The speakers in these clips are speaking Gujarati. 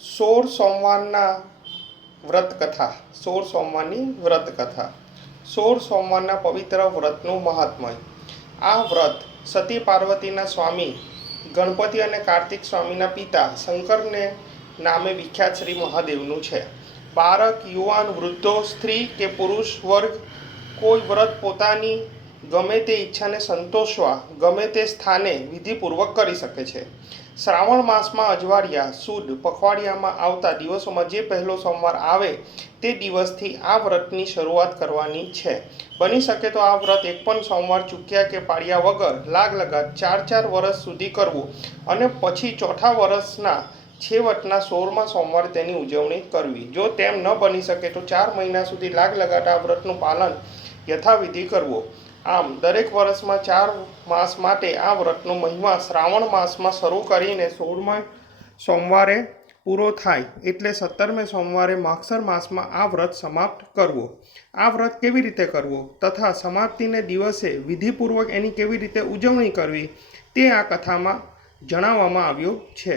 સોળ સોમવારના વ્રત કથા. સોળ સોમવારની વ્રત કથા. સોળ સોમવારના પવિત્ર વ્રતનું મહાત્મય. આ વ્રત સતી પાર્વતીના સ્વામી ગણપતિ અને કાર્તિક સ્વામીના પિતા શંકરને નામે વિખ્યાત શ્રી મહાદેવનું છે. બાળક, યુવાન, વૃદ્ધો, સ્ત્રી કે પુરુષ વર્ગ કોઈ વ્રત પોતાની ગમે તે ઈચ્છાને સંતોષવા ગમે તે સ્થાને વિધિપૂર્વક કરી શકે છે. શ્રાવણ માસમાં અજવાળિયા સુદ પખવાડિયામાં આવતા દિવસોમાં જે પહેલો સોમવાર આવે તે દિવસથી આ વ્રતની શરૂઆત કરવાની છે. બની શકે તો આ વ્રત એક પણ સોમવાર ચૂક્યા કે પાડ્યા વગર લાગલગાટ 4 વર્ષ સુધી કરવું અને પછી ચોથા વર્ષના છેવટના 16મા સોમવારે તેની ઉજવણી કરવી. જો તેમ ન બની શકે તો 4 મહિના સુધી લાગલગાટ આ વ્રતનું પાલન યથાવિધિ કરવો. આમ દરેક વર્ષમાં 4 માસ માટે આ વ્રતનો મહિમા શ્રાવણ માસમાં શરૂ કરીને 16મા સોમવારે પૂરો થાય એટલે 17મે સોમવારે માગસર માસમાં આ વ્રત સમાપ્ત કરવો. આ વ્રત કેવી રીતે કરવો તથા સમાપ્તિને દિવસે વિધિપૂર્વક એની કેવી રીતે ઉજવણી કરવી તે આ કથામાં જણાવવામાં આવ્યું છે.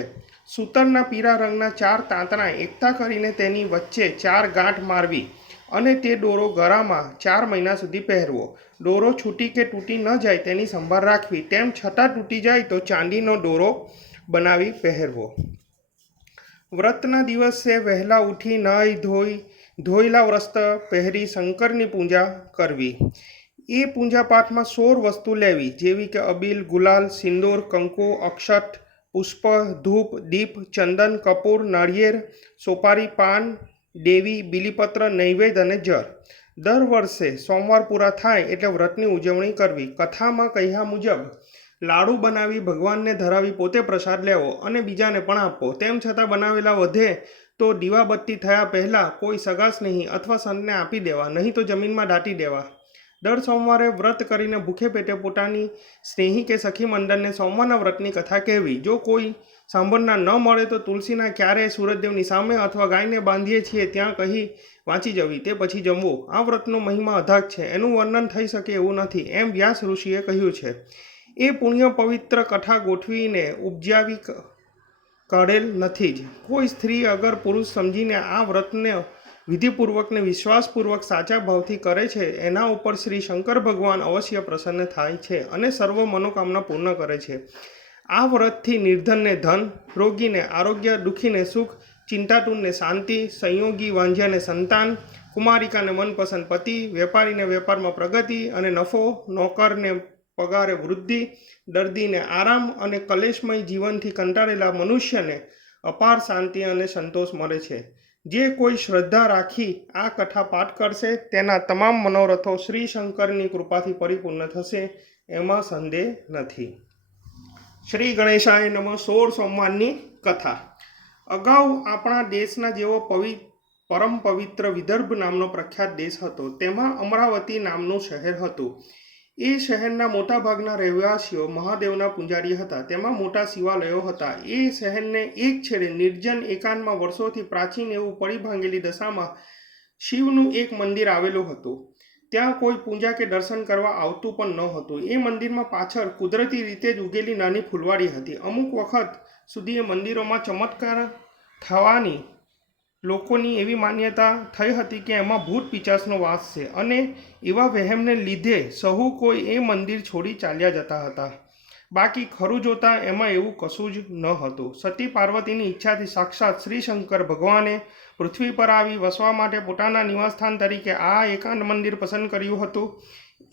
સૂતરના પીળા રંગના 4 તાંતણા એકઠા કરીને તેની વચ્ચે 4 ગાંઠ મારવી અને તે દોરો ગળામાં 4 મહિના સુધી પહેરવો. દોરો છૂટી કે તૂટી ન જાય તેની સંભાળ રાખવી. તેમ છતાં તૂટી જાય તો ચાંદીનો દોરો બનાવી પહેરવો. વ્રતના દિવસે વહેલા ઉઠી નાહી ધોયેલા વસ્ત્ર પહેરી શંકરની પૂજા કરવી. એ પૂજા પાઠમાં 16 વસ્તુ લેવી જેવી કે અબીલ, ગુલાલ, સિંદૂર, કંકુ, અક્ષત, પુષ્પ, ધૂપ, દીપ, ચંદન, કપૂર, નાળિયેર, સોપારી, પાન, દેવી, બીલીપત્ર, નૈવેદ્ય અને જળ. દર વર્ષે સોમવાર પૂરા થાય એટલે વ્રતની ઉજવણી કરવી. કથામાં કહ્યા મુજબ લાડુ બનાવી ભગવાનને ધરાવી પોતે પ્રસાદ લેવો અને બીજાને પણ આપવો. તેમ છતાં બનાવેલા વધે તો દીવાબત્તી થયા પહેલાં કોઈ સગા સ્નેહી અથવા સંતને આપી દેવા, નહીં તો જમીનમાં દાટી દેવા. દર સોમવારે વ્રત કરીને ભૂખે પેટે પોતાની સ્નેહી કે સખી મંડળને સોમવારના વ્રતની કથા કહેવી. જો કોઈ સાંભળનાર ન મળે તો તુલસીના ક્યારે સૂરજદેવની સામે અથવા ગાયને બાંધીએ છીએ ત્યાં કહી વાંચી જવી, તે પછી જમવું. આ વ્રતનો મહિમા અઢાક છે, એનું વર્ણન થઈ શકે એવું નથી એમ વ્યાસ ઋષિએ કહ્યું છે. એ પુણ્ય પવિત્ર કથા ગોઠવીને ઉપજાવી કાઢેલ નથી જ. કોઈ સ્ત્રી અગર પુરુષ સમજીને આ વ્રતને વિધિપૂર્વક ને વિશ્વાસપૂર્વક સાચા ભાવથી કરે છે એના ઉપર શ્રી શંકર ભગવાન અવશ્ય પ્રસન્ન થાય છે અને સર્વ મનોકામના પૂર્ણ કરે છે. આ વ્રતથી નિર્ધનને ધન, રોગીને આરોગ્ય, દુઃખીને સુખ, ચિંતાતુરને શાંતિ, સંયોગી વાંઝ્યાને સંતાન, કુમારિકાને મનપસંદ પતિ, વેપારીને વેપારમાં પ્રગતિ અને નફો, નોકરને પગારે વૃદ્ધિ, દર્દીને આરામ અને કલેશમય જીવનથી કંટાળેલા મનુષ્યને અપાર શાંતિ અને સંતોષ મળે છે. જે કોઈ શ્રદ્ધા રાખી આ કથા પાઠ કરશે તેના તમામ મનોરથો શ્રી શંકરની કૃપાથી પરિપૂર્ણ થશે, એમાં સંદેહ નથી. શ્રી ગણેશાય નમઃ. 16 સોમવારની કથા. અગાઉ આપણા દેશના જેવો પરમ પવિત્ર વિદર્ભ નામનો પ્રખ્યાત દેશ હતો. તેમાં અમરાવતી નામનું શહેર હતું. એ શહેરના મોટાભાગના રહેવાસીઓ મહાદેવના પૂજારી હતા. તેમાં મોટા શિવાલયો હતા. એ શહેરને એક છેડે નિર્જન એકાંતમાં વર્ષોથી પ્રાચીન એવું પડી ભાંગેલી દશામાં શિવનું એક મંદિર આવેલું હતું. ત્યાં કોઈ પૂજા કે દર્શન કરવા આવતું પણ ન હતું. એ મંદિરમાં પાછળ કુદરતી રીતે જ ઉગેલી નાની ફૂલવાડી હતી. અમુક વખત સુધી એ મંદિરોમાં ચમત્કાર થવાની લોકોની એવી માન્યતા થઈ હતી કે એમાં ભૂત પિચાસનો વાસ છે અને એવા વહેમને લીધે સહુ કોઈ એ મંદિર છોડી ચાલ્યા જતા હતા. બાકી ખરું જોતા એમાં એવું કશું જ ન હતું. સતી પાર્વતીની ઈચ્છાથી સાક્ષાત શ્રી શંકર ભગવાને પૃથ્વી પર આવી વસવા માટે પોતાના નિવાસસ્થાન તરીકે આ એકાંત મંદિર પસંદ કર્યું હતું.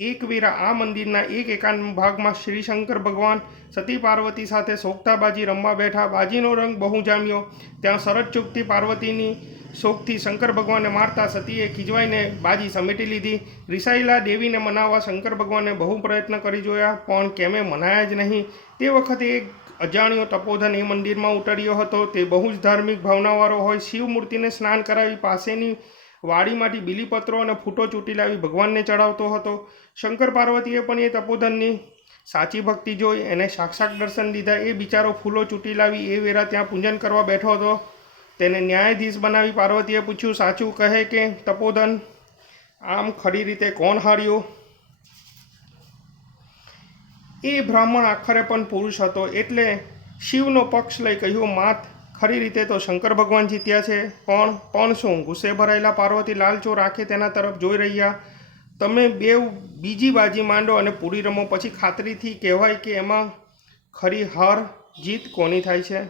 એક વેરા આ મંદિરના એક એકાંત ભાગમાં શ્રી શંકર ભગવાન સતી પાર્વતી સાથે સોગતા બાજી રમવા બેઠા. બાજીનો રંગ બહુ જામ્યો. ત્યાં શરત ચૂકતી પાર્વતીની શોકથી શંકર ભગવાનને મારતા સતીએ ખીજવાઈને બાજી સમેટી લીધી. રિસાયેલા દેવીને મનાવવા શંકર ભગવાને બહુ પ્રયત્ન કરી જોયા પણ કેમે મનાયા જ નહીં. તે વખતે એક અજાણ્યો તપોધન એ મંદિરમાં ઉતર્યો હતો. તે બહુ જ ધાર્મિક ભાવનાવાળો હોય. શિવ મૂર્તિને સ્નાન કરાવી પાસેની વાડીમાંથી બીલીપત્રો અને ફૂટો ચૂંટી લાવી ભગવાનને ચડાવતો હતો. શંકર પાર્વતીએ પણ એ તપોધનની સાચી ભક્તિ જોઈ એને સાક્ષાત દર્શન દીધા. એ બિચારો ફૂલો ચૂંટી લાવી એ વેરા ત્યાં પૂજન કરવા બેઠો હતો. તેને ન્યાયાધીશ બનાવી પાર્વતીએ પૂછ્યું, સાચું કહે કે તપોધન આમ ખરી રીતે કોણ હાર્યો? એ બ્રાહ્મણ આખરે પણ પુરુષ હતો એટલે શિવનો પક્ષ લઈ કહ્યું, માત ખરી રીતે તો શંકર ભગવાન જીત્યા છે, પણ શું ગુસ્સે ભરાયેલા પાર્વતી લાલચોર આંખે તેના તરફ જોઈ રહ્યા. તમે બેવ બીજી બાજી માંડો અને પૂરી રમો, પછી ખાતરીથી કહેવાય કે એમાં ખરી હાર જીત કોની થાય છે.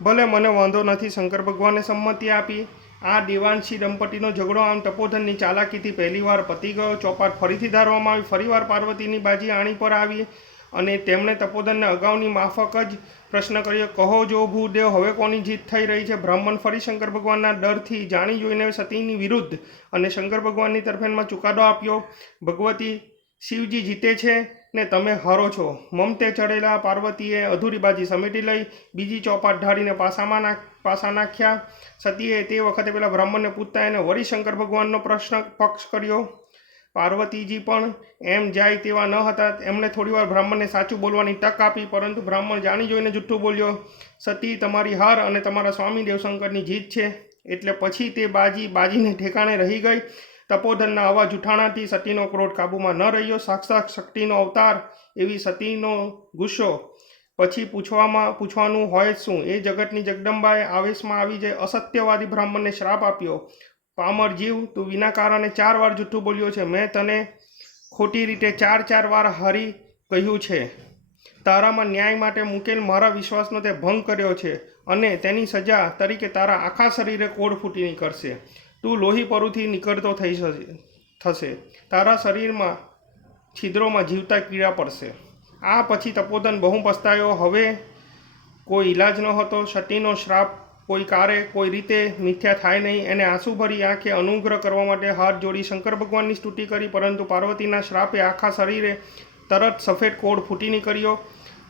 ભલે, મને વાંધો નથી. શંકર ભગવાને સંમતિ આપી. આ દેવાંશી દંપતીનો ઝઘડો આમ તપોધનની ચાલાકીથી પહેલીવાર પતી ગયો. ચોપાટ ફરીથી ધારવામાં આવી. ફરીવાર પાર્વતીની બાજી આણી પર આવી અને તેમણે તપોધનને અગાઉની માફક જ પ્રશ્ન કર્યો, કહો જો ભૂદેવ, હવે કોની જીત થઈ રહી છે? બ્રાહ્મણ ફરી શંકર ભગવાનના ડરથી જાણી જોઈને સતીની વિરુદ્ધ અને શંકર ભગવાનની તરફેણમાં ચુકાદો આપ્યો. ભગવતી, શિવજી જીતે છે ને તમે હારો છો. મમતે ચડેલા પાર્વતીએ અધૂરી બાજી સમેટી લઈ, બીજી ચોપાટ ઢાળીને પાસા નાખ્યા. સતીએ તે વખતે પેલા બ્રાહ્મણને પૂછતા એને વળી શંકર ભગવાનનો પક્ષ કર્યો. પાર્વતીજી પણ એમ જાય તેવા ન હતા. એમણે થોડીવાર બ્રાહ્મણને સાચું બોલવાની તક આપી, પરંતુ બ્રાહ્મણ જાણી જોઈને જુઠ્ઠું બોલ્યો. સતી, તમારી હાર અને તમારા સ્વામી દેવશંકરની જીત છે. એટલે પછી તે બાજીને ઠેકાણે રહી ગઈ. તપોધનના આવા જૂઠાણાથી સતીનો ક્રોધ કાબૂમાં ન રહ્યો. સાક્ષાત શક્તિનો અવતાર એવી સતીનો ગુસ્સો પછી પૂછવાનું હોય શું? એ જગતની જગદંબાએ આવેશમાં આવી જઈ અસત્યવાદી બ્રાહ્મણને શ્રાપ આપ્યો. પામર જીવ, તું વિના કારણે 4 વાર જૂઠું બોલ્યો છે. મેં તને ખોટી રીતે 4 વાર હારી કહ્યું છે. તારામાં ન્યાય માટે મૂકેલ મારા વિશ્વાસનો તે ભંગ કર્યો છે અને તેની સજા તરીકે તારા આખા શરીરે કોડ ફૂટી નીકળશે. તું લોહી પરુથી નીકળતો થશે. તારા શરીરમાં છિદ્રોમાં જીવતા કીડા પડશે. આ પછી તપોધન બહુ પસ્તાયો. હવે કોઈ ઈલાજ ન હતો. સતીનો શ્રાપ કોઈ કારે કોઈ રીતે મિથ્યા થાય નહીં. એને આંસુભરી આંખે અનુગ્રહ કરવા માટે હાથ જોડી શંકર ભગવાનની સ્તુતિ કરી, પરંતુ પાર્વતીના શ્રાપે આખા શરીરે તરત સફેદ કોડ ફૂટી નીકળ્યો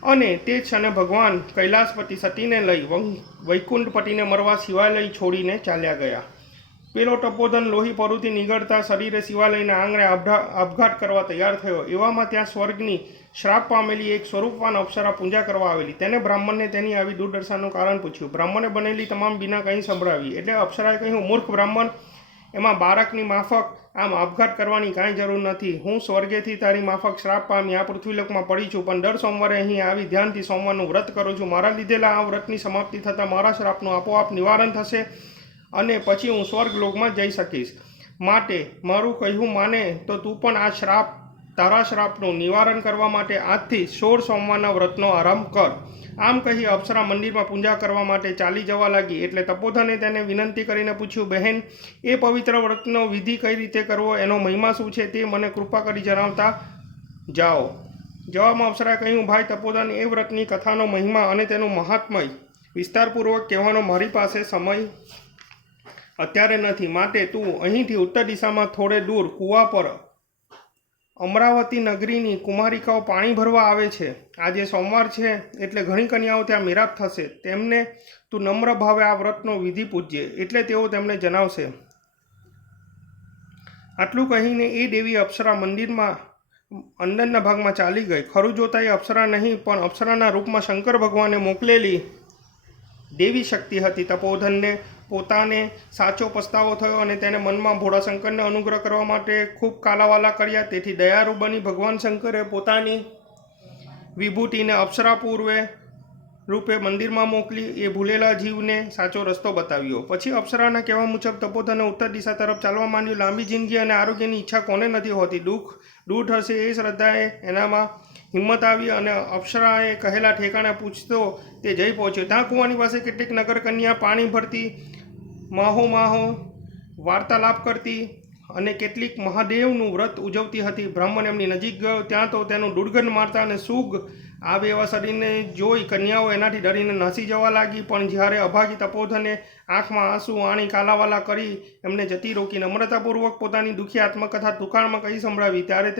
અને તે ક્ષણે ભગવાન કૈલાસપતિ સતીને લઈ વૈકુંઠપતિને મરવા શિવાલય છોડીને ચાલ્યા ગયા. પેલો તપોધન લોહી પરુથી નીકળતા શરીરે શિવાલયના આંગણે આપઘાત કરવા તૈયાર થયો. એવામાં ત્યાં સ્વર્ગની શ્રાપ પામેલી એક સ્વરૂપવાન અપ્સરા પૂજા કરવા આવેલી. તેને બ્રાહ્મણને તેની આવી દુર્દશાનું કારણ પૂછ્યું. બ્રાહ્મણે બનેલી તમામ બીના કંઈ સંભળાવી. એટલે અપ્સરાએ કહ્યું, મૂર્ખ બ્રાહ્મણ, એમાં બાળકની માફક આમ આપઘાત કરવાની કાંઈ જરૂર નથી. હું સ્વર્ગેથી તારી માફક શ્રાપ પામી આ પૃથ્વીલોકમાં પડી છું, પણ દર સોમવારે અહીં આવી ધ્યાનથી સોમવારનું વ્રત કરું છું. મારા લીધેલા આ વ્રતની સમાપ્તિ થતાં મારા શ્રાપનું આપોઆપ નિવારણ થશે અને પછી હું સ્વર્ગલોકમાં જઈ શકીશ. માટે મારું કહ્યું માને તો તું પણ તારા શ્રાપનું નિવારણ કરવા માટે આજથી 16 સોમવારના વ્રતનો આરંભ કર. આમ કહી અપ્સરા મંદિરમાં પૂજા કરવા માટે ચાલી જવા લાગી. એટલે તપોધને તેને વિનંતી કરીને પૂછ્યું, બહેન, એ પવિત્ર વ્રતનો વિધિ કઈ રીતે કરવો, એનો મહિમા શું છે, તે મને કૃપા કરી જણાવતા જાઓ. જવાબમાં અપ્સરાએ કહ્યું, ભાઈ તપોધન, એ વ્રતની કથાનો મહિમા અને તેનું મહાત્મય વિસ્તારપૂર્વક કહેવાનો મારી પાસે સમય અત્યારે નથી. માટે તું અહીંથી ઉત્તર દિશામાં થોડે દૂર કૂવા પર અમરાવતી નગરીની કુમારિકાઓ પાણી ભરવા આવે છે. આજે સોમવાર છે એટલે ઘણી કન્યાઓ ત્યાં મેરાપ થશે. તેમને તું નમ્ર ભાવે આ વ્રતનો વિધિ પૂજજે, એટલે તેઓ તેમને જણાવશે. આટલું કહીને એ દેવી અપ્સરા મંદિરમાં અંદરના ભાગમાં ચાલી ગઈ. ખરું જોતા એ અપ્સરા નહીં, પણ અપ્સરાના રૂપમાં શંકર ભગવાને મોકલેલી દેવી શક્તિ હતી. તપોધનને પોતાને સાચો પસ્તાવો થયો અને તેને મનમાં ભોળાશંકરને અનુગ્રહ કરવા માટે ખૂબ કાલાવાલા કર્યા. તેથી દયાળુ બની ભગવાન શંકરે પોતાની વિભૂતિને અપ્સરા રૂપે મંદિરમાં મોકલી એ ભૂલેલા જીવને સાચો રસ્તો બતાવ્યો. પછી અપ્સરાના કહેવા મુજબ તપોધને ઉત્તર દિશા તરફ ચાલવા માંડ્યું. લાંબી જિંદગી અને આરોગ્યની ઈચ્છા કોને નથી હોતી? દુઃખ દૂર થશે એ શ્રદ્ધાએ એનામાં હિંમત આવી અને અપ્સરાએ કહેલા ઠેકાણે પૂછતો તે જઈ પહોંચ્યો. ત્યાં કૂવાની પાસે કેટલીક નગર કન્યા પાણી ભરતી, માહો વાર્તાલાપ કરતી અને કેટલીક મહાદેવનું વ્રત ઉજવતી હતી. બ્રાહ્મણ એમની નજીક ગયો. ત્યાં તો તેનું દુર્ગંધ મારતા અને સુગ આવે એવા શરીરને જોઈ કન્યાઓ એનાથી ડરીને નાસી જવા લાગી. પણ જ્યારે અભાગી તપોધને આંખમાં આંસુ આણી કાલાવાલા કરી એમને જતી રોકી નમ્રતાપૂર્વક પોતાની દુઃખી આત્મકથા ટૂંકાણમાં કહી સંભળાવી, ત્યારે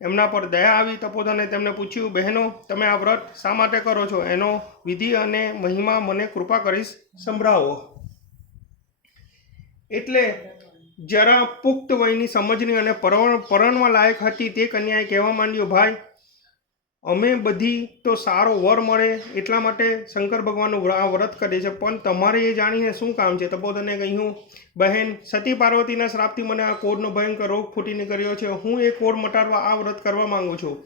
એમના પર દયા આવી. તપોધને તેમને પૂછ્યું, બહેનો, તમે આ વ્રત શા માટે કરો છો? એનો વિધિ અને મહિમા મને કૃપા કરી સંભળાવો. એટલે જરા પુખ્ત વયની સમજની અને પરણવા લાયક હતી તે કન્યાએ કહેવા માંડ્યું, ભાઈ, અમે બધી તો સારો વર મળે એટલા માટે શંકર ભગવાનનું આ વ્રત કરે છે, પણ તમારે એ જાણીને શું કામ છે? તપોધને કહ્યું, બહેન, સતી પાર્વતીના શ્રાપથી મને આ કોઢનો ભયંકર રોગ ફૂટી નીકળ્યો છે. હું એ કોઢ મટાડવા આ વ્રત કરવા માંગુ છું.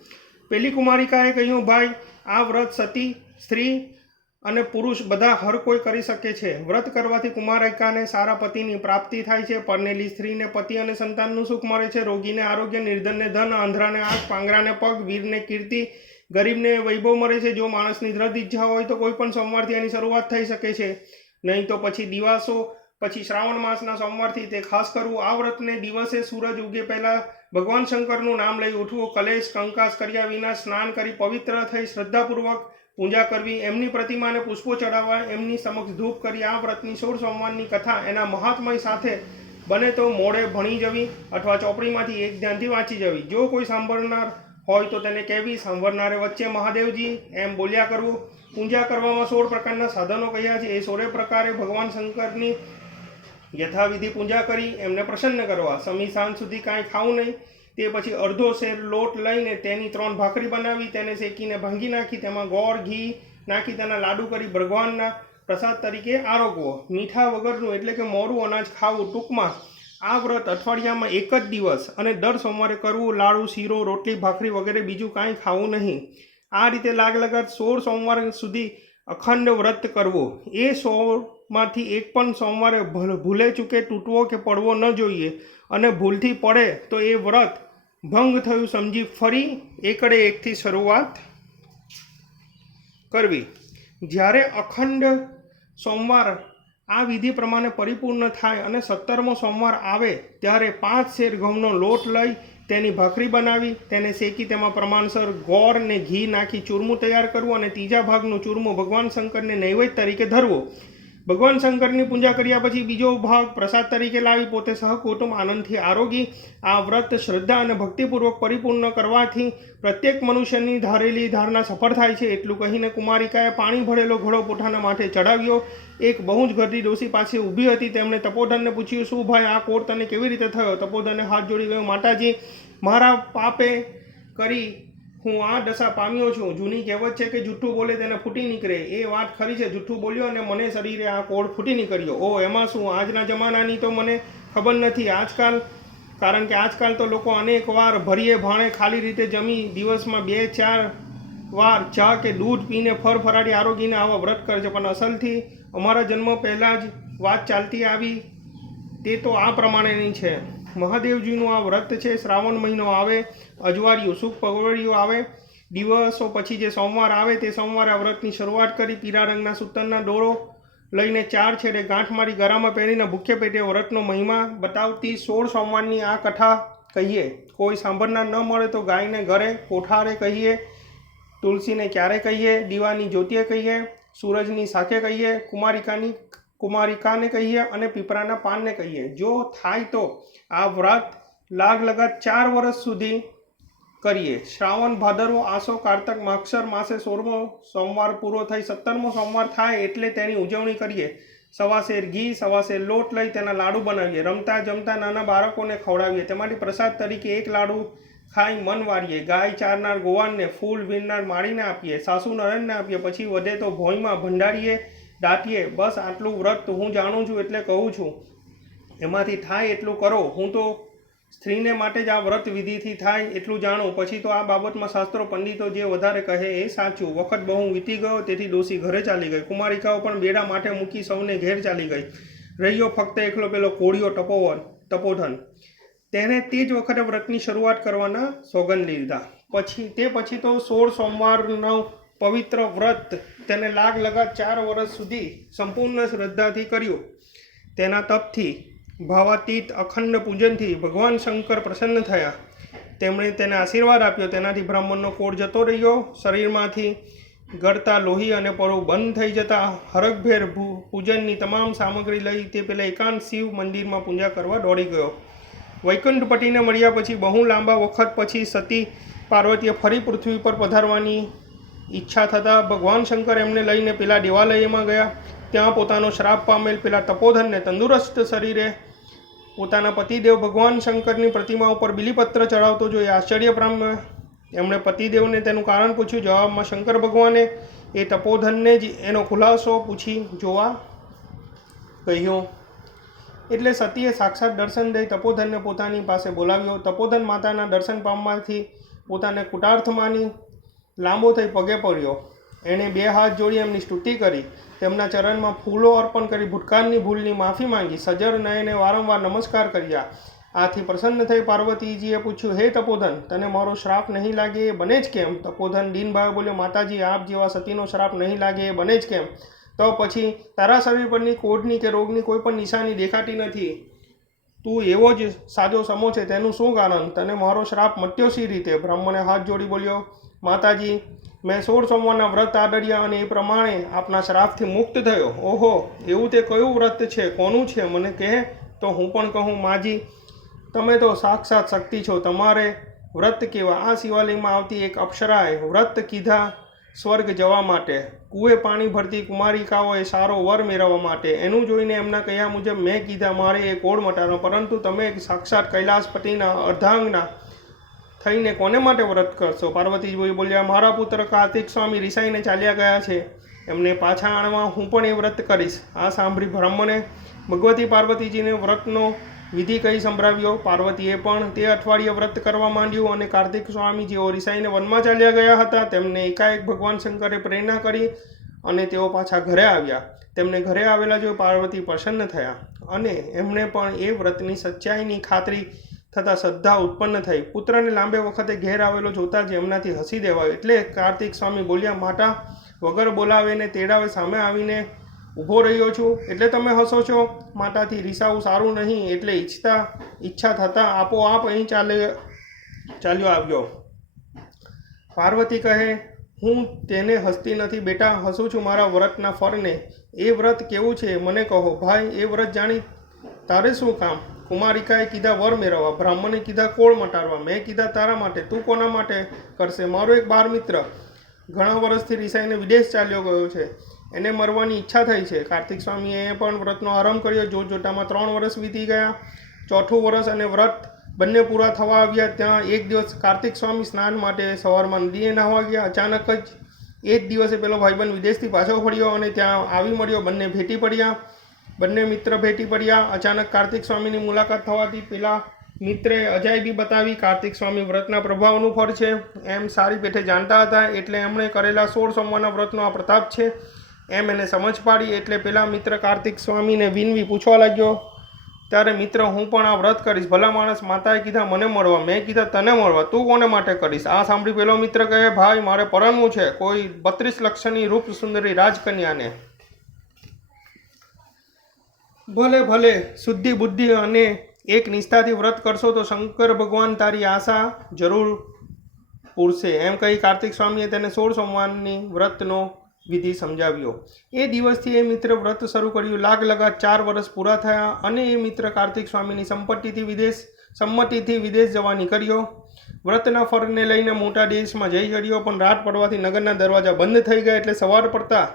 પેલી કુમારિકાએ કહ્યું, ભાઈ, આ વ્રત સતી સ્ત્રી અને પુરુષ બધા હર કોઈ કરી શકે છે. વ્રત કરવાથી કુમારિકાને સારા પતિની પ્રાપ્તિ થાય છે. પરણેલી સ્ત્રીને પતિ અને સંતાનનું સુખ મળે છે. રોગીને આરોગ્ય, નિર્ધનને ધન, આંધળાને આંખ, પાંગરાને પગ, વીરને કીર્તિ, ગરીબને વૈભવ મળે છે. જો માણસની દ્રઢ ઈચ્છા હોય તો કોઈ પણ સોમવારથી એની શરૂઆત થઈ શકે છે, નહીં તો પછી દિવાસો પછી શ્રાવણ માસના સોમવારથી તે ખાસ કરવું. આ વ્રતને દિવસે સૂરજ ઉગે પહેલાં ભગવાન શંકરનું નામ લઈ ઉઠવું. કલેશ કંકાસ કર્યા વિના સ્નાન કરી પવિત્ર થઈ શ્રદ્ધાપૂર્વક પૂજા કરવી. એમની પ્રતિમાને પુષ્પો ચડાવવા, એમની સમક્ષ ધૂપ કરી આ વ્રતની 16 સોમવારની કથા એના મહાત્મય સાથે બને તો મોડે ભણી જવી અથવા ચોપડીમાંથી એક ધ્યાનથી વાંચી જવી. જો કોઈ સાંભળનાર હોય તો તેને કહેવી. સાંભળનારે વચ્ચે મહાદેવજી એમ બોલ્યા કરવું. પૂજા કરવામાં 16 પ્રકારના સાધનો કહ્યા છે. એ 16 પ્રકારે ભગવાન શંકરની યથાવિધિ પૂજા કરી એમને પ્રસન્ન કરવા. સમી સાંજ સુધી કાંઈ ખાવું નહીં. તે પછી અડધો શેર લોટ લઈને તેની 3 ભાખરી બનાવી, તેને શેકીને ભાંગી નાખી, તેમાં ગોળ ઘી નાખી તેના લાડુ કરી ભગવાનના પ્રસાદ તરીકે આરોગવો. મીઠા વગરનું એટલે કે મોરું અનાજ ખાવું. ટૂંકમાં આ વ્રત અઠવાડિયામાં એક જ દિવસ અને દર સોમવારે કરવું. લાડુ, શીરો, રોટલી, ભાખરી વગેરે બીજું કાંઈ ખાવું નહીં. આ રીતે લાગલગત 16 સોમવાર સુધી અખંડ વ્રત કરવું. એ 16માંથી એક પણ સોમવારે ભૂલે ચૂકે તૂટવો કે પડવો ન જોઈએ, અને ભૂલથી પડે તો એ વ્રત ભંગ થયું સમજી ફરી એકડે એકથી શરૂઆત કરવી. જ્યારે અખંડ સોમવાર આ વિધિ પ્રમાણે પરિપૂર્ણ થાય અને 17મો સોમવાર આવે ત્યારે 5 શેર ઘઉંનો લોટ લઈ તેની ભાખરી બનાવી, તેને શેકી તેમાં પ્રમાણસર ગોળ ને ઘી નાખી ચૂરમું તૈયાર કરવું અને ત્રીજા ભાગનું ચૂરમું ભગવાન શંકરને નૈવેદ્ય તરીકે ધરવો. ભગવાન શંકરની પૂજા કર્યા પછી બીજો ભાગ પ્રસાદ તરીકે લાવી પોતે સહકુટુંબ આનંદથી આરોગી. આ વ્રત શ્રદ્ધા અને ભક્તિપૂર્વક પરિપૂર્ણ કરવાથી પ્રત્યેક મનુષ્યની ધારેલી ધારણા સફળ થાય છે. એટલું કહીને કુમારિકાએ પાણી ભરેલો ઘડો પોતાના માથે ચડાવ્યો. એક બહુ જ ઘરડી ડોસી પાસે ઊભી હતી. તેમણે તપોધનને પૂછ્યું, શું ભાઈ, આ કોર તને કેવી રીતે થયો? તપોધને હાથ જોડી ગયો, માતાજી, મારા પાપે કરી હું આ દશા પામ્યો છું. જૂની કહેવત છે કે જૂઠું બોલે તેને ફૂટી નીકળે. એ વાત ખરી છે. જૂઠું બોલ્યો અને મને શરીરે આ કોડ ફૂટી નીકળ્યો. ઓ એમાં શું, આજના જમાનાની તો મને ખબર નથી. કારણ કે આજકાલ તો લોકો અનેક વાર ભરીએ ભાણે ખાલી રીતે જમી દિવસમાં 2-4 વાર ચા કે દૂધ પીને ફરફરાડી આરોગીને આવા વ્રત કરે છે. પણ અસલથી અમારા જન્મ પહેલાં જ વાત ચાલતી આવી તે તો આ પ્રમાણેની છે. મહાદેવજીનું આ વ્રત છે. શ્રાવણ મહિનો આવે, અજવાળિયું સુખ પગવડિયું આવે, દિવસો પછી જે સોમવાર આવે તે સોમવારે આ વ્રતની શરૂઆત કરી. પીળા રંગના સૂતરના દોરો લઈને 4 છેડે ગાંઠ મારી ગળામાં પહેરીને ભૂખ્ય પેટે વ્રતનો મહિમા બતાવતી 16 સોમવારની આ કથા કહીએ. કોઈ સાંભળનાર ન મળે તો ગાયને ઘરે કોઠારે કહીએ, તુલસીને ક્યારે કહીએ, દીવાની જ્યોતિએ કહીએ, સૂરજની સાખે કહીએ, કુમારિકાને કહીએ અને પીપળાના પાનને કહીએ. જો થાય તો આ વ્રત લાગલગત 4 વર્ષ સુધી કરીએ. શ્રાવણ, ભાદરવો, આસો, કારતક, માગશર માસે 16મો સોમવાર પૂરો થઈ 17મો સોમવાર થાય એટલે તેની ઉજવણી કરીએ. સવા શેર ઘી, સવા શેર લોટ લઈ તેના લાડુ બનાવીએ. રમતા જમતા નાના બાળકોને ખવડાવીએ. તેમાંથી પ્રસાદ તરીકે 1 લાડુ ખાઈ મન વાળીએ. ગાય ચારનાર ગોવાનને, ફૂલ વીણનાર માળીને આપીએ. સાસુ નરણને આપીએ. પછી વધે તો ભોંયમાં ભંડારીએ, દાટીએ. બસ આટલું વ્રત હું જાણું છું એટલે કહું છું. એમાંથી થાય એટલું કરો. હું તો સ્ત્રીને માટે જ આ વ્રત વિધિથી થાય એટલું જાણું. પછી તો આ બાબતમાં શાસ્ત્રો પંડિતો જે વધારે કહે એ સાચું. વખત બહુ વીતી ગયો તેથી ડોસી ઘરે ચાલી ગઈ. કુમારિકાઓ પણ બેડા માટે મૂકી સૌને ઘેર ચાલી ગઈ. રહ્યો ફક્ત એકલો પેલો કોળિયો તપોધન. તેને તે જ વખતે વ્રતની શરૂઆત કરવાના સોગંદ લીધા. તે પછી તો 16 સોમવારનો પવિત્ર વ્રત તેને લાગલગત 4 વર્ષ સુધી સંપૂર્ણ શ્રદ્ધાથી કર્યું. તેના તપથી, ભાવાતીત અખંડ પૂજનથી ભગવાન શંકર પ્રસન્ન થયા. તેમણે તેને આશીર્વાદ આપ્યો. તેનાથી બ્રાહ્મણનો કોઢ જતો રહ્યો. શરીરમાંથી ગળતા લોહી અને પરો બંધ થઈ જતા હરખભેર પૂજનની તમામ સામગ્રી લઈ તે પેલા એકાંત શિવ મંદિરમાં પૂજા કરવા દોડી ગયો. વૈકુંઠપતિને મળ્યા પછી બહુ લાંબા વખત પછી સતી પાર્વતીએ ફરી પૃથ્વી પર પધારવાની ઈચ્છા થતાં ભગવાન શંકર એમને લઈને પેલા દેવાલયમાં ગયા. ત્યાં પોતાનો શ્રાપ પામેલ પેલા તપોધનને તંદુરસ્ત શરીરે પોતાના પતિદેવ ભગવાન શંકરની પ્રતિમા ઉપર બિલીપત્ર ચડાવતો જોઈ આશ્ચર્ય પામ્યા. એમણે પતિદેવને તેનું કારણ પૂછ્યું. જવાબમાં શંકર ભગવાને એ તપોધનને જ એનો ખુલાસો પૂછી જોવા કહ્યું. એટલે સતીએ સાક્ષાત દર્શન દઈ તપોધનને પોતાની પાસે બોલાવ્યો. તપોધન માતાના દર્શન પામવાથી પોતાને કૃતાર્થ માની લાંબો થઈ પગે પડ્યો એણે 2 હાથ જોડી એમની સ્તુતિ કરી, તેમના ચરણમાં ફૂલો અર્પણ કરી ભૂતકાળની ભૂલની માફી માંગી, સજર નયને વારંવાર નમસ્કાર કર્યા. આથી પ્રસન્ન થઈ પાર્વતીજીએ પૂછ્યું, હે તપોધન, તને મારો શ્રાપ નહીં લાગે એ બને જ કેમ? તપોધન દીનભાવે બોલ્યો, માતાજી, આપ જેવા સતીનો શ્રાપ નહીં લાગે એ બને જ કેમ? તો પછી તારા શરીર પરની કોઢની કે રોગની કોઈ પણ નિશાની દેખાતી નથી. તું એવો જ સાજો સમો છે, તેનું શું કારણ? તને મારો શ્રાપ મટ્યો સી રીતે? બ્રાહ્મણે હાથ જોડી બોલ્યો, માતાજી, મેં 16 સોમવારના વ્રત આદર્યા અને એ પ્રમાણે આપના શ્રાપથી મુક્ત થયો. ઓહો, એવું તે કયું વ્રત છે? કોનું છે? મને કહે તો હું પણ કહું. માજી, તમે તો સાક્ષાત શક્તિ છો. તમારે વ્રત કેવા? આ શિવાલયમાં આવતી એક અપ્સરાએ વ્રત કીધા સ્વર્ગ જવા માટે, કૂએ પાણી ભરતી કુમારિકાઓએ સારો વર મેળવવા માટે. એનું જોઈને એમના કહ્યા મુજબ મેં કીધા મારે એ કોડ મટાડવાનો, પરંતુ તમે સાક્ષાત કૈલાસપતિના અર્ધાંગના થઈને કોને માટે વ્રત કરશો? પાર્વતીજી બોલ્યા, મારા પુત્ર કાર્તિક સ્વામી રિસાઈને ચાલ્યા ગયા છે, એમને પાછા આણવા હું પણ એ વ્રત કરીશ. આ સાંભળી બ્રાહ્મણે ભગવતી પાર્વતીજીને વ્રતનો વિધિ કહી સંભળાવ્યો. પાર્વતીએ પણ તે અઠવાડિયે વ્રત કરવા માંડ્યું અને કાર્તિક સ્વામી જેઓ રિસાઈને વનમાં ચાલ્યા ગયા હતા તેમને એકાએક ભગવાન શંકરે પ્રેરણા કરી અને તેઓ પાછા ઘરે આવ્યા. તેમને ઘરે આવેલા જોઈ પાર્વતી પ્રસન્ન થયા અને એમણે પણ એ વ્રતની સચ્ચાઈની ખાતરી થતાં શ્રદ્ધા ઉત્પન્ન થઈ. પુત્રને લાંબે વખતે ઘેર આવેલો જોતા જ એમનાથી હસી દેવાયો. એટલે કાર્તિક સ્વામી બોલ્યા, માતા, વગર બોલાવે ને તેડાવે સામે આવીને ઊભો રહ્યો છું એટલે તમે હસો છો? માતાથી રિસાવું સારું નહીં, એટલે ઈચ્છા થતાં આપોઆપ અહીં ચાલ્યો આવ્યો. પાર્વતી કહે, હું તેને હસતી નથી બેટા, હસું છું મારા વ્રતના ફળને. એ વ્રત કેવું છે મને કહો. ભાઈ, એ વ્રત જાણી તારે શું કામ? કુમારિકાએ કીધા વર મેળવવા, બ્રાહ્મણે કીધા કોળ મટાડવા, મેં કીધા તારા માટે. તું કોના માટે કરશે? મારો એક બાળ મિત્ર ઘણા વર્ષથી રિસાઈને વિદેશ ચાલ્યો ગયો છે, એને મરવાની ઈચ્છા થઈ છે. કાર્તિક સ્વામીએ પણ વ્રતનો આરંભ કર્યો. જોતજોતામાં 3 વર્ષ વીતી ગયા. 4થું વર્ષ અને વ્રત બંને પૂરા થવા આવ્યા. ત્યાં એક દિવસ કાર્તિક સ્વામી સ્નાન માટે સવારમાં નદીએ નાહવા ગયા. અચાનક જ એ જ દિવસે પેલો ભાઈબંધ વિદેશથી પાછો ફર્યો અને ત્યાં આવી મળ્યો. બંને ભેટી પડ્યા, બંને મિત્ર ભેટી પડ્યા. અચાનક કાર્તિક સ્વામીની મુલાકાત થવાથી પેલા મિત્રે અજાયબી બતાવી. કાર્તિક સ્વામી વ્રતના પ્રભાવનું ફળ છે એમ સારી પેઠે જાણતા હતા, એટલે એમણે કરેલા 16 સોમવારના વ્રતનો આ પ્રતાપ છે એમ એને સમજ પાડી. એટલે પેલા મિત્ર કાર્તિક સ્વામીને વિનવી પૂછવા લાગ્યો. ત્યારે મિત્ર, હું પણ આ વ્રત કરીશ. ભલા માણસ, માતાએ કીધા મને મળવા, મેં કીધા તને મળવા, તું કોને માટે કરીશ? આ સાંભળી પેલો મિત્ર કહે, ભાઈ, મારે પરણવું છે કોઈ 32 લક્ષની રૂપ સુંદરી રાજકન્યાને. ભલે ભલે, શુદ્ધિ બુદ્ધિ અને એક નિષ્ઠાથી વ્રત કરશો તો શંકર ભગવાન તારી આશા જરૂર પૂરશે એમ કહી કાર્તિક સ્વામીએ તેને 16 સોમવારની વ્રતનો વિધિ સમજાવ્યો. એ દિવસથી એ મિત્ર વ્રત શરૂ કર્યું. લગાત 4 વર્ષ પૂરા થયા અને એ મિત્ર કાર્તિક સ્વામીની સંમતિથી વિદેશ જવા નીકળ્યો. વ્રતના ફળને લઈને મોટા દેશમાં જઈ ચડ્યો, પણ રાત પડવાથી નગરના દરવાજા બંધ થઈ ગયા. એટલે સવાર પડતા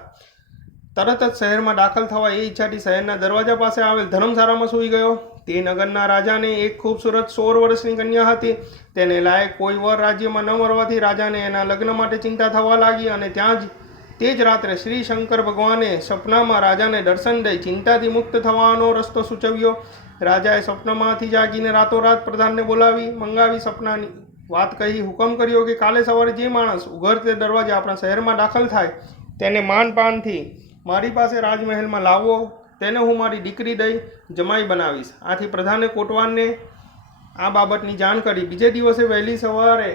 તરત જ શહેરમાં દાખલ થવા એ ઈચ્છાથી શહેરના દરવાજા પાસે આવેલ ધર્મશાળામાં સૂઈ ગયો. તે નગરના રાજાને એક ખૂબસૂરત 16 વર્ષની કન્યા હતી. તેને લાયક કોઈ વર રાજ્યમાં ન મળવાથી રાજાને એના લગ્ન માટે ચિંતા થવા લાગી અને તે જ રાત્રે શ્રી શંકર ભગવાને સપનામાં રાજાને દર્શન દઈ ચિંતાથી મુક્ત થવાનો રસ્તો સૂચવ્યો. રાજાએ સપનામાંથી જાગીને રાતોરાત પ્રધાનને મંગાવી સપનાની વાત કહી હુકમ કર્યો કે કાલે સવારે જે માણસ ઉઘડતે દરવાજે આપણા શહેરમાં દાખલ થાય તેને માનપાનથી મારી પાસે રાજમહેલમાં લાવવો, તેને હું મારી દીકરી દઈ જમાઈ બનાવીશ. આથી પ્રધાને કોટવાનને આ બાબતની જાણ કરી. બીજે દિવસે વહેલી સવારે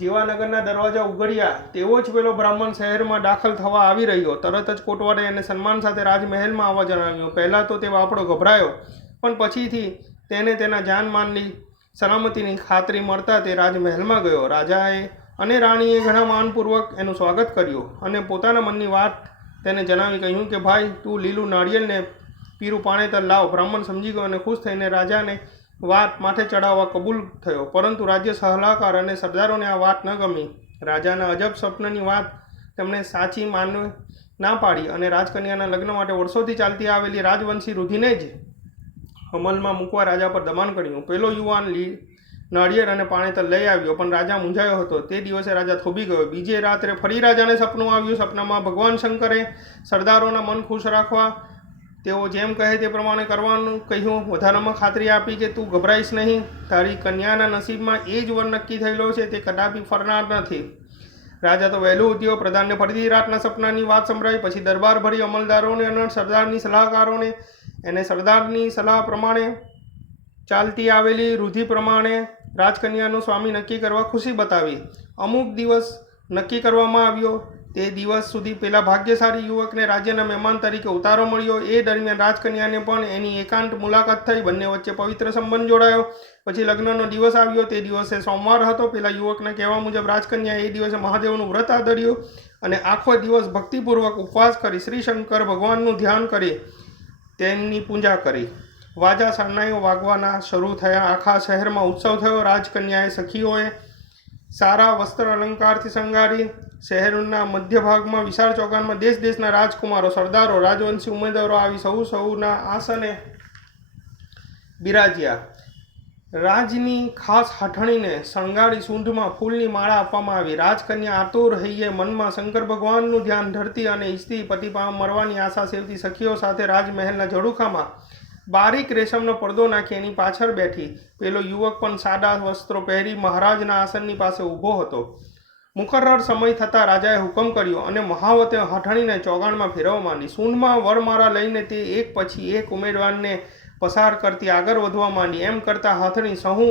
જેવા નગરના દરવાજા ઉઘડ્યા તેવો જ પેલો બ્રાહ્મણ શહેરમાં દાખલ થવા આવી રહ્યો. તરત જ કોટવારે એને સન્માન સાથે રાજમહેલમાં આવવા જણાવ્યું. પહેલાં તો તે વાપડો ગભરાયો, પણ પછીથી તેને તેના જાનમાનની સલામતીની ખાતરી મળતા તે રાજમહેલમાં ગયો. રાજાએ અને રાણીએ ઘણા માનપૂર્વક એનું સ્વાગત કર્યું અને પોતાના મનની વાત તેને જણાવી. કહ્યું કે ભાઈ, તું લીલું નાળિયેરને પીરું પાણેતર લાવ. બ્રાહ્મણ સમજી ગયો અને ખુશ થઈને રાજાને વાત માથે ચડાવવા કબૂલ થયો. પરંતુ રાજ્ય સલાહકાર અને સરદારોને આ વાત ન ગમી. રાજાના અજબ સ્વપ્નની વાત તેમણે સાચી ના પાડી અને રાજકન્યાના લગ્ન માટે વર્ષોથી ચાલતી આવેલી રાજવંશી રૂઢિને જ અમલમાં મૂકવા રાજા પર દબાણ કર્યું. પેલો યુવાન નાળિયેર અને પાણેતર લઈ આવ્યો, પણ રાજા મૂંઝાયો હતો. તે દિવસે રાજા થોભી ગયો. બીજે રાત્રે ફરી રાજાને સપનું આવ્યું. સપનામાં ભગવાન શંકરે સરદારોના મન ખુશ રાખવા તેઓ જેમ કહે તે પ્રમાણે કરવાનું કહ્યું. વધારામાં ખાતરી આપી કે તું ગભરાઈશ નહીં, તારી કન્યાના નસીબમાં એ જ વર નક્કી થયેલો છે, તે કદાપી ફરનાર નથી. રાજા તો વહેલું ઉઠ્યો, પ્રધાનને ફરીથી રાતના સપનાની વાત સંભળાવી, પછી દરબાર ભરી અમલદારોને અને સરદારની સલાહકારોને એને સરદારની સલાહ પ્રમાણે ચાલતી આવેલી રૂઢિ પ્રમાણે રાજકન્યાનું સ્વામી નક્કી કરવા ખુશી બતાવી. અમુક દિવસ નક્કી કરવામાં આવ્યો. તે દિવસ સુધી પેલા ભાગ્યશાળી યુવકને રાજ્યના મહેમાન તરીકે ઉતારો મળ્યો. એ દરમિયાન રાજકન્યાને પણ એની એકાંત મુલાકાત થઈ. બંને વચ્ચે પવિત્ર સંબંધ જોડાયો. પછી લગ્નનો દિવસ આવ્યો. તે દિવસે સોમવાર હતો. પેલા યુવકના કહેવા મુજબ રાજકન્યા એ દિવસે મહાદેવનું વ્રત આદર્યું અને આખો દિવસ ભક્તિપૂર્વક ઉપવાસ કરી શ્રી શંકર ભગવાનનું ધ્યાન કરી તેમની પૂજા કરી. વાજા શરણાઈઓ વાગવાના શરૂ થયા. આખા શહેરમાં ઉત્સવ થયો. રાજકન્યાએ સખીઓએ સારા વસ્ત્ર અલંકારથી શણગારી. શહેરના મધ્ય ભાગમાં વિશાળ ચોગાનમાં દેશ દેશના રાજકુમારો, સરદારો, રાજવંશી ઉમેદવારો આવી સૌના આસને બિરાજ્યા. રાજની ખાસ હઠણીને શણગારી સૂંઢમાં ફૂલની માળા આપવામાં આવી. રાજકન્યા આતુર હૈયે મનમાં શંકર ભગવાનનું ધ્યાન ધરતી અને ઇસ્ત્રી પતિ મરવાની આશા સેવતી સખીઓ સાથે રાજમહેલના ઝડુખામાં બારીક રેશમનો પડદો નાખી એની પાછળ બેઠી. પેલો યુવક પણ સાદા વસ્ત્રો પહેરી મહારાજના આસનની પાસે ઊભો હતો. મુકર્રર સમય થતાં રાજાએ હુકમ કર્યો અને મહાવતે હઠણીને ચોગાનમાં ફેરવવા માંડી. સૂંઢમાં વરમાળા લઈને તે એક પછી એક ઉમેદવારને પસાર કરતી આગળ વધવા માંડી. એમ કરતાં હથણી સહુ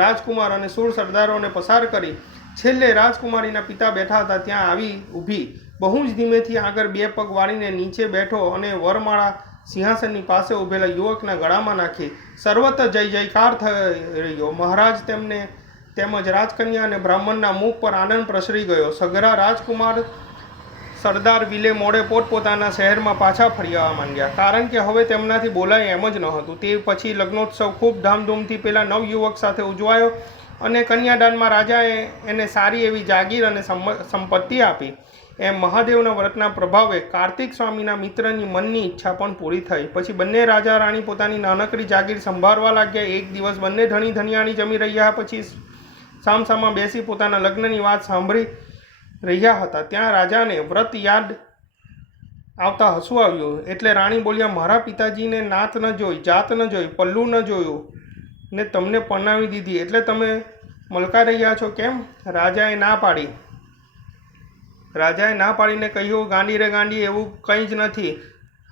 રાજકુમાર અને સુર સરદારોને પસાર કરી છેલ્લે રાજકુમારીના પિતા બેઠા હતા ત્યાં આવી ઊભી. બહુ જ ધીમેથી આગળ બે પગ વાળીને નીચે બેઠો અને વરમાળા સિંહાસનની પાસે ઊભેલા યુવકના ગળામાં નાખી. સર્વત્ર જય જયકાર થઈ રહ્યો. મહારાજ તેમને તેમજ રાજકન્યા અને બ્રાહ્મણના મુખ પર આનંદ પ્રસરી ગયો. સગરા રાજકુમાર સરદાર વિલે મોડે પોતપોતાના શહેરમાં પાછા ફર્યા માંડ્યા, કારણ કે હવે તેમનાથી બોલાય એમ જ ન હતું. તે પછી લગ્નોત્સવ ખૂબ ધામધૂમથી પેલા નવયુવક સાથે ઉજવાયો અને કન્યાદાનમાં રાજાએ એને સારી એવી જાગીર અને સંપત્તિ આપી. એમ મહાદેવના વ્રતના પ્રભાવે કાર્તિક સ્વામીના મિત્રની મનની ઈચ્છા પણ પૂરી થઈ. પછી બંને રાજા રાણી પોતાની નાનકડી જાગીર સંભાળવા લાગ્યા. એક દિવસ બંને ધણી ધનિયાણી જમી રહ્યા પછી સામસામા બેસી પોતાના લગ્નની વાત સાંભળી રહ્યા હતા. ત્યાં રાજાને વ્રત યાદ આવતા હસવું આવ્યું. એટલે રાણી બોલ્યા, મારા પિતાજીને નાત ન જોઈ, જાત ન જોઈ, પલ્લું ન જોયું ને તમને પરણાવી દીધી, એટલે તમે મલકા રહ્યા છો કેમ? રાજાએ ના પાડીને કહ્યું, ગાંડી રે ગાંડી, એવું કંઈ જ નથી.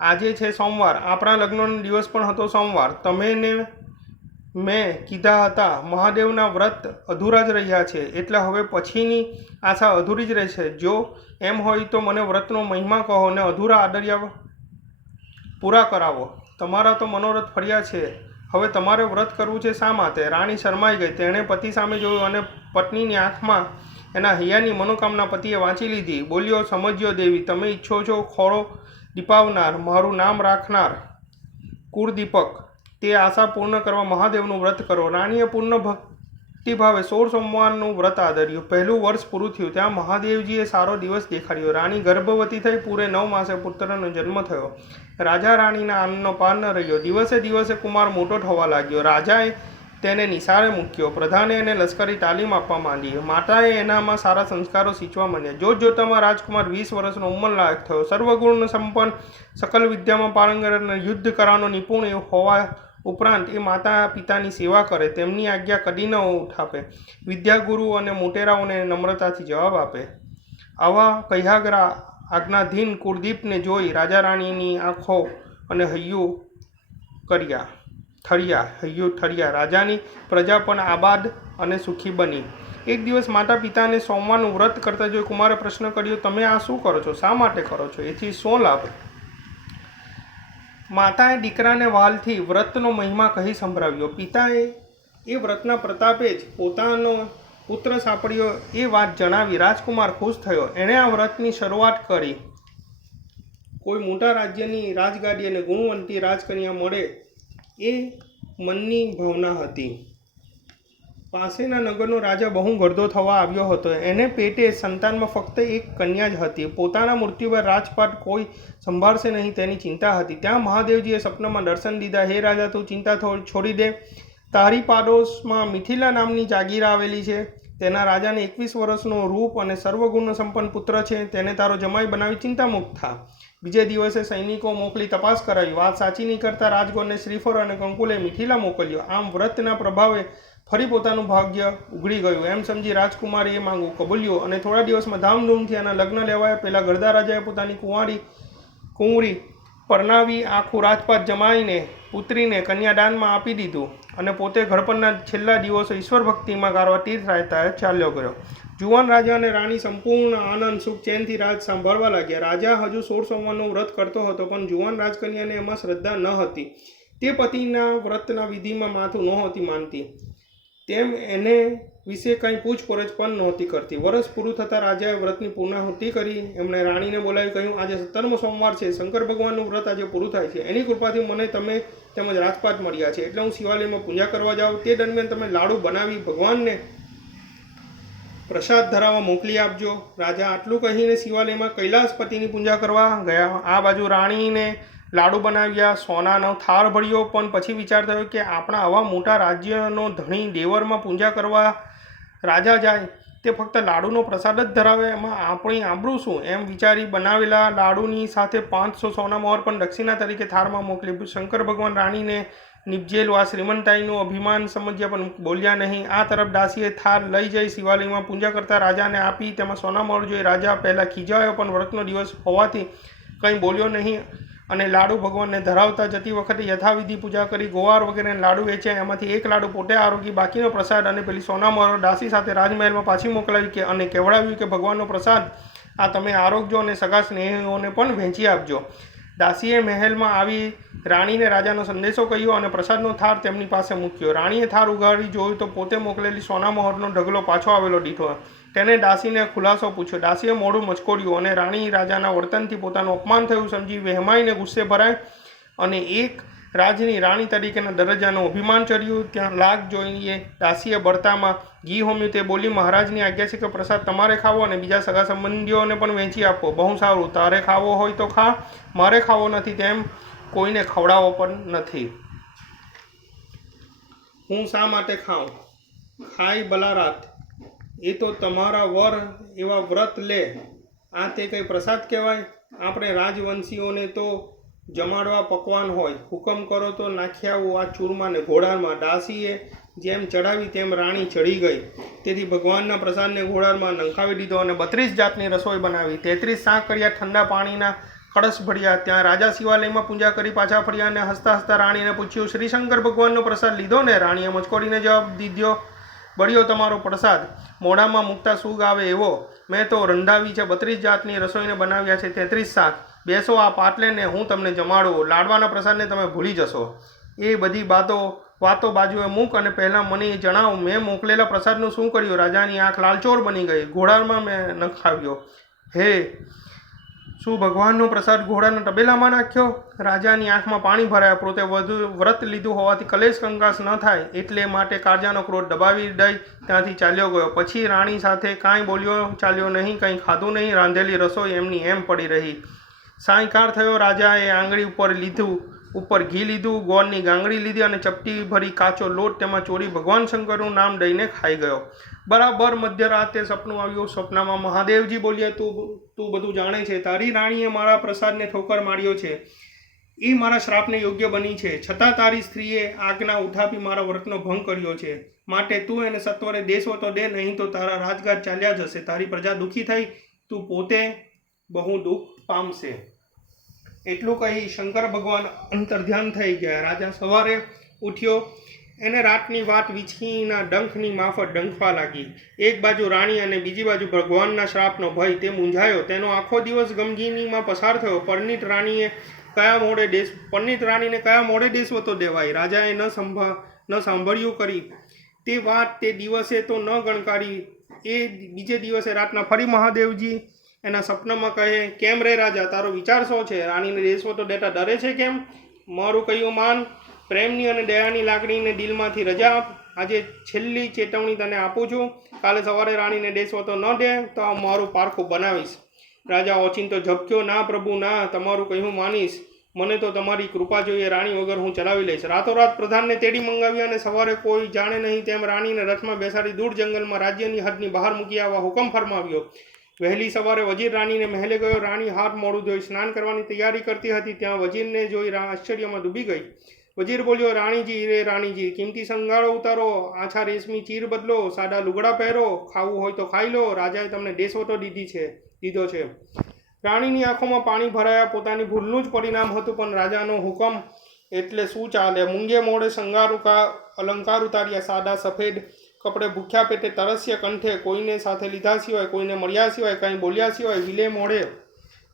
આજે છે સોમવાર. આપણા લગ્નનો દિવસ પણ હતો સોમવાર. તમે ને મેં કીધા હતા મહાદેવના વ્રત અધૂરા જ રહ્યા છે, એટલે હવે પછીની આશા અધૂરી જ રહેશે. જો એમ હોય તો મને વ્રતનો મહિમા કહો ને અધૂરા આદર્યા પૂરા કરાવો. તમારા તો મનોરથ ફર્યા છે. હવે તમારે વ્રત કરવું છે શા માટે? રાણી શરમાઈ ગઈ. તેણે પતિ સામે જોયું અને પત્નીની આંખમાં એના હૈયાની મનોકામના પતિએ વાંચી લીધી. બોલ્યો, સમજ્યો દેવી, તમે ઈચ્છો છો ખોળો દીપાવનાર, મારું નામ રાખનાર કુળદીપક. તે આશા પૂર્ણ કરવા મહાદેવનું વ્રત કરો. રાણીએ પૂર્ણ ભક્તિભાવે 16 સોમવારનું વ્રત આદર્યું. પહેલું વર્ષ પૂરું થયું ત્યાં મહાદેવજીએ સારો દિવસ દેખાડ્યો. રાણી ગર્ભવતી થઈ. પૂરે 9 માસે પુત્રનો જન્મ થયો. રાજા રાણીના આનંદનો પાર ન રહ્યો. દિવસે દિવસે કુમાર મોટો થવા લાગ્યો. રાજાએ તેને નિશાળે મૂક્યો. પ્રધાને એને લશ્કરી તાલીમ આપવા માંડી. માતાએ એનામાં સારા સંસ્કારો સિંચવા માંડ્યા. જોતજોતામાં રાજકુમાર 20 વર્ષનો ઉંમરલાયક થયો. સર્વગુણ સંપન્ન, સકલ વિદ્યામાં પારંગત અને યુદ્ધ કરાનો નિપુણ હોવા ઉપરાંત એ માતા પિતાની સેવા કરે, તેમની આજ્ઞા કદી ન ઉઠાપે, વિદ્યાગુરુ અને મોટેરાઓને નમ્રતાથી જવાબ આપે. આવા કહ્યાગ્રા આજ્ઞાધીન કુળદીપને જોઈ રાજા રાણીની આંખો અને હૈયું ઠર્યા. રાજાની પ્રજા પણ આબાદ અને સુખી બની. એક દિવસ માતા પિતાને સોમવારનું વ્રત કરતા જોઈ કુમારે પ્રશ્ન કર્યો, તમે આ શું કરો છો? શા માટે કરો છો? એથી શું લાભ? માતાએ દીકરાને વાલથી વ્રતનો મહિમા કહી સંભળાવ્યો. પિતાએ એ વ્રતના પ્રતાપે જ પોતાનો પુત્ર સાંપડ્યો એ વાત જણાવી. રાજકુમાર ખુશ થયો. એણે આ વ્રતની શરૂઆત કરી. કોઈ મોટા રાજ્યની રાજગાદી અને ગુણવંતી રાજકન્યા મળે એ મનની ભાવના હતી. પાસેના નગરનો રાજા બહુ ગરદો થવા આવ્યો હતો. એને પેટે સંતાનમાં ફક્ત એક કન્યા જ હતી. પોતાના મૃત્યુ બાદ રાજપાટ કોઈ સંભાળશે નહીં તેની ચિંતા હતી. ત્યાં મહાદેવજીએ સપનામાં દર્શન દીધા. હે રાજા, તું ચિંતા છોડી દે. તારી પાડોશમાં મિથિલા નામની જાગીર આવેલી છે. તેના રાજાને 21 વર્ષનો રૂપ અને સર્વગુણ સંપન્ન પુત્ર છે. તેને તારો જમાઈ બનાવી ચિંતામુક્ત થા. બીજે દિવસે સૈનિકો મોકલી તપાસ કરાવી. વાત સાચી નહીં કરતા રાજગોરને શ્રીફળ અને કંકુલે મિથિલા મોકલ્યો. આમ વ્રતના પ્રભાવે ફરી પોતાનું ભાગ્ય ઉઘડી ગયું એમ સમજી રાજકુમારીએ માંગવું કબૂલ્યું અને થોડા દિવસમાં ધામધૂમથી એના લગ્ન લેવાયા. પહેલાં ગરદા રાજાએ પોતાની કુંવરી પરણાવી આખું રાજપાટ જમાઈને પુત્રીને કન્યાદાનમાં આપી દીધું અને પોતે ઘડપણના છેલ્લા દિવસો ઈશ્વર ભક્તિમાં ગાળવા તીર્થ રાયતાએ ચાલ્યો ગયો. જુવાન રાજા અને રાણી સંપૂર્ણ આનંદ સુખ ચેનથી રાજ સાંભળવા લાગ્યા. રાજા હજુ 16 સોમવારનું વ્રત કરતો હતો, પણ જુવાન રાજકન્યાને એમાં શ્રદ્ધા ન હતી. તે પતિના વ્રતના વિધિમાં માથું નહોતી માનતી, તેમ એને વિશે કંઈ પૂછપરછ પણ નહોતી કરતી. વર્ષ પૂરું થતાં રાજાએ વ્રતની પૂર્ણાહુતિ કરી. એમણે રાણીને બોલાવી કહ્યું, આજે 17મો સોમવાર છે. શંકર ભગવાનનું વ્રત આજે પૂરું થાય છે. એની કૃપાથી મને તમે તેમજ રાજપાટ મળ્યા છે, એટલે હું શિવાલયમાં પૂજા કરવા જાઉં. તે દરમિયાન તમે લાડુ બનાવી ભગવાનને પ્રસાદ ધરાવવા મોકલી આપજો. રાજા આટલું કહીને શિવાલયમાં કૈલાસપતિની પૂજા કરવા ગયા. આ બાજુ રાણીને લાડુ બનાવ્યા, સોનાનો થાળ ભર્યો, પણ પછી વિચાર થયો કે આપણા આવા મોટા રાજ્યનો ધણી દેવરમાં પૂજા કરવા રાજા જાય તે ફક્ત લાડુનો પ્રસાદ જ ધરાવે, એમાં આપણી આબરૂ શું? એમ વિચારી બનાવેલા લાડુની સાથે 500 સોના મોહર પણ દક્ષિણા તરીકે થાળમાં મોકલી. શંકર ભગવાન રાણીને નિપજેલું આ શ્રીમંતાઈનું અભિમાન સમજ્યા પણ બોલ્યા નહીં. આ તરફ દાસીએ થાળ લઈ જઈ શિવાલયમાં પૂજા કરતા રાજાને આપી. તેમાં સોના મોહર જોઈ રાજા પહેલાં ખીજાયો, પણ વ્રતનો દિવસ હોવાથી કંઈ બોલ્યો નહીં અને લાડુ ભગવાનને ધરાવતા જતી વખતે યથાવિધિ પૂજા કરી. ગોવાર વગેરે લાડુ વેચ્યા, એમાંથી એક લાડુ પોતે આરોગી, બાકીનો પ્રસાદ અને પેલી સોના મોહર દાસી સાથે રાજમહેલમાં પાછી મોકલાવી અને કહેવડાવ્યું કે ભગવાનનો પ્રસાદ આ તમે આરોગજો અને સગા સ્નેહીઓને પણ વહેંચી આપજો. દાસીએ મહેલમાં આવી રાણીને રાજાનો સંદેશો કહ્યો અને પ્રસાદનો થાળ તેમની પાસે મૂક્યો. રાણીએ થાળ ઉગાડી જોયું તો પોતે મોકલેલી સોના મોહરનો ઢગલો પાછો આવેલો દીઠો. તેને દાસીને ખુલાસો પૂછ્યો. દાસીએ મોઢું મચકોડ્યું અને રાણી રાજાના વર્તનથી પોતાનું અપમાન થયું સમજી વહેમાઈને ગુસ્સે ભરાય અને એક રાજની રાણી તરીકેના દરજ્જાનું અભિમાન ચડ્યું. ત્યાં લાગ જોઈએ દાસીએ બળતામાં ઘી હોમ્યું. તે બોલી, મહારાજની આજ્ઞા છે કે પ્રસાદ તમારે ખાવો અને બીજા સગા સંબંધીઓને પણ વહેંચી આપો. બહુ સારું, તારે ખાવો હોય તો ખા, મારે ખાવો નથી તેમ કોઈને ખવડાવો પણ નથી. હું શા માટે ખાઉં? ખાઈ બલારાત, એ તો તમારા વર એવા વ્રત લે. આ તે કંઈ પ્રસાદ કહેવાય? આપણે રાજવંશીઓને તો જમાડવા પકવાન હોય. હુકમ કરો તો નાખી આવું આ ચૂરમાને ઘોડામાં. દાસીએ જેમ ચડાવી તેમ રાણી ચડી ગઈ. તેથી ભગવાનના પ્રસાદને ઘોડામાં નંખાવી દીધો અને 32 જાતની રસોઈ બનાવી. 33 શાક કર્યા, ઠંડા પાણીના કળશ ભર્યા. ત્યાં રાજા શિવાલયમાં પૂજા કરી પાછા ફર્યા અને હસતા હસતા રાણીને પૂછ્યું, શ્રી શંકર ભગવાનનો પ્રસાદ લીધો ને? રાણીએ મચકોડીને જવાબ દીધો, બળ્યો તમારો પ્રસાદ, મોઢામાં મૂકતા સૂગ આવે એવો. મેં તો રંધાવી છે, 32 જાતની રસોઈને બનાવ્યા છે, 33 શાક. બેસો આ પાટલે ને હું તમને જમાડું. લાડવાના પ્રસાદને તમે ભૂલી જશો. એ બધી વાતો બાજુએ મૂક અને પહેલાં મને એ જણાવ, મેં મોકલેલા પ્રસાદનું શું કર્યું? રાજાની આંખ લાલચોળ બની ગઈ. ઘોડામાં મેં નખાવ્યો. હે, શું ભગવાનનો પ્રસાદ ઘોડાના તબેલામાં નાખ્યો? રાજાની આંખમાં પાણી ભરાયા. પોતે વધુ વ્રત લીધું હોવાથી કલેશ કંકાસ ન થાય એટલે માટે કાળજાનો ક્રોધ દબાવી દઈ ત્યાંથી ચાલ્યો ગયો. પછી રાણી સાથે કાંઈ બોલ્યો ચાલ્યો નહીં, કંઈ ખાધું નહીં. રાંધેલી રસોઈ એમની એમ પડી રહી. સાયંકાળ થયો. રાજાએ આંગળી ઉપર ઘી લીધું, ગોળની ગાંગડી લીધી અને ચપટી ભરી કાચો લોટ તેમાં ચોરી ભગવાન શંકરનું નામ દઈને ખાઈ ગયો. બરાબર મધ્યરાતે સપનું આવ્યું. સપનામાં મહાદેવજી બોલ્યા, તું બધું જાણે છે. તારી રાણીએ મારા પ્રસાદને ઠોકર માર્યો છે, એ મારા શ્રાપને યોગ્ય બની છે. છતાં તારી સ્ત્રીએ આજ્ઞા ઉઠાવી મારા વ્રતનો ભંગ કર્યો છે. માટે તું એને સત્વરે દેશો તો દે, નહીં તો તારા રાજગાટ ચાલ્યા જશે. તારી પ્રજા દુઃખી થઈ, તું પોતે બહુ દુઃખ પામશે. એટલું કહી શંકર ભગવાન અંતર્ધ્યાન થઈ ગયા. રાજા સવારે ઉઠ્યો. એને રાતની વાત વીંછીના ડંખની માફક ડંખવા લાગી. એક બાજુ રાણી અને બીજી બાજુ ભગવાનના શ્રાપનો ભય. તે મૂંઝાયો. તેનો આખો દિવસ ગમગીનીમાં પસાર થયો. પરણિત રાણીને કયા મોડે દેશવતો દેવાય? રાજાએ ન સાંભળ્યું કરી તે વાત તે દિવસે તો ન ગણકારી. એ બીજે દિવસે રાતના ફરી મહાદેવજી એના સપનામાં કહે, કેમ રે રાજા, તારો વિચાર શું છે? રાણીને દેશવતો દેતા ડરે છે કેમ? મારું કહ્યું માન. પ્રેમની અને દયાની લાગણીને દિલમાંથી રજા આપ. આજે છેલ્લી ચેતવણી તને આપું છું. કાલે સવારે રાણીને દેશવતો ન દે તો મારું પારખું બનાવીશ. રાજા ઓચિંતો ઝબક્યો, ના પ્રભુ ના, તમારું કહ્યું માનીશ. મને તો તમારી કૃપા જોઈએ. રાણી વગર હું ચલાવી લઈશ. રાતોરાત પ્રધાનને તેડી મંગાવ્યા અને સવારે કોઈ જાણે નહીં તેમ રાણીને રથમાં બેસાડી દૂર જંગલમાં રાજ્યની હદની બહાર મૂકી આવવા હુકમ ફરમાવ્યો. વહેલી સવારે વજીર રાણીને મહેલે ગયો. રાણી હાથ મોડું ધોઈ સ્નાન કરવાની તૈયારી કરતી હતી. ત્યાં વજીરને જોઈ આશ્ચર્યમાં ડૂબી ગઈ. વજીર બોલ્યો, રાણીજી રે રાણીજી, કિંમતી શણગારો ઉતારો, આછા રેશમી ચીર બદલો, સાદા લુગડા પહેરો, ખાવું હોય તો ખાઈ લો, રાજાએ તમને દેશવટો દીધો છે. રાણીની આંખોમાં પાણી ભરાયા. પોતાની ભૂલનું જ પરિણામ હતું, પણ રાજાનો હુકમ એટલે શું ચાલે. મૂંગે મોડે અલંકાર ઉતાર્યા, સાદા સફેદ કપડે ભૂખ્યા પેટે તરસ્ય કંઠે, કોઈને સાથે લીધા સિવાય, કોઈને મળ્યા સિવાય, કંઈ બોલ્યા સિવાય વિલે મોડે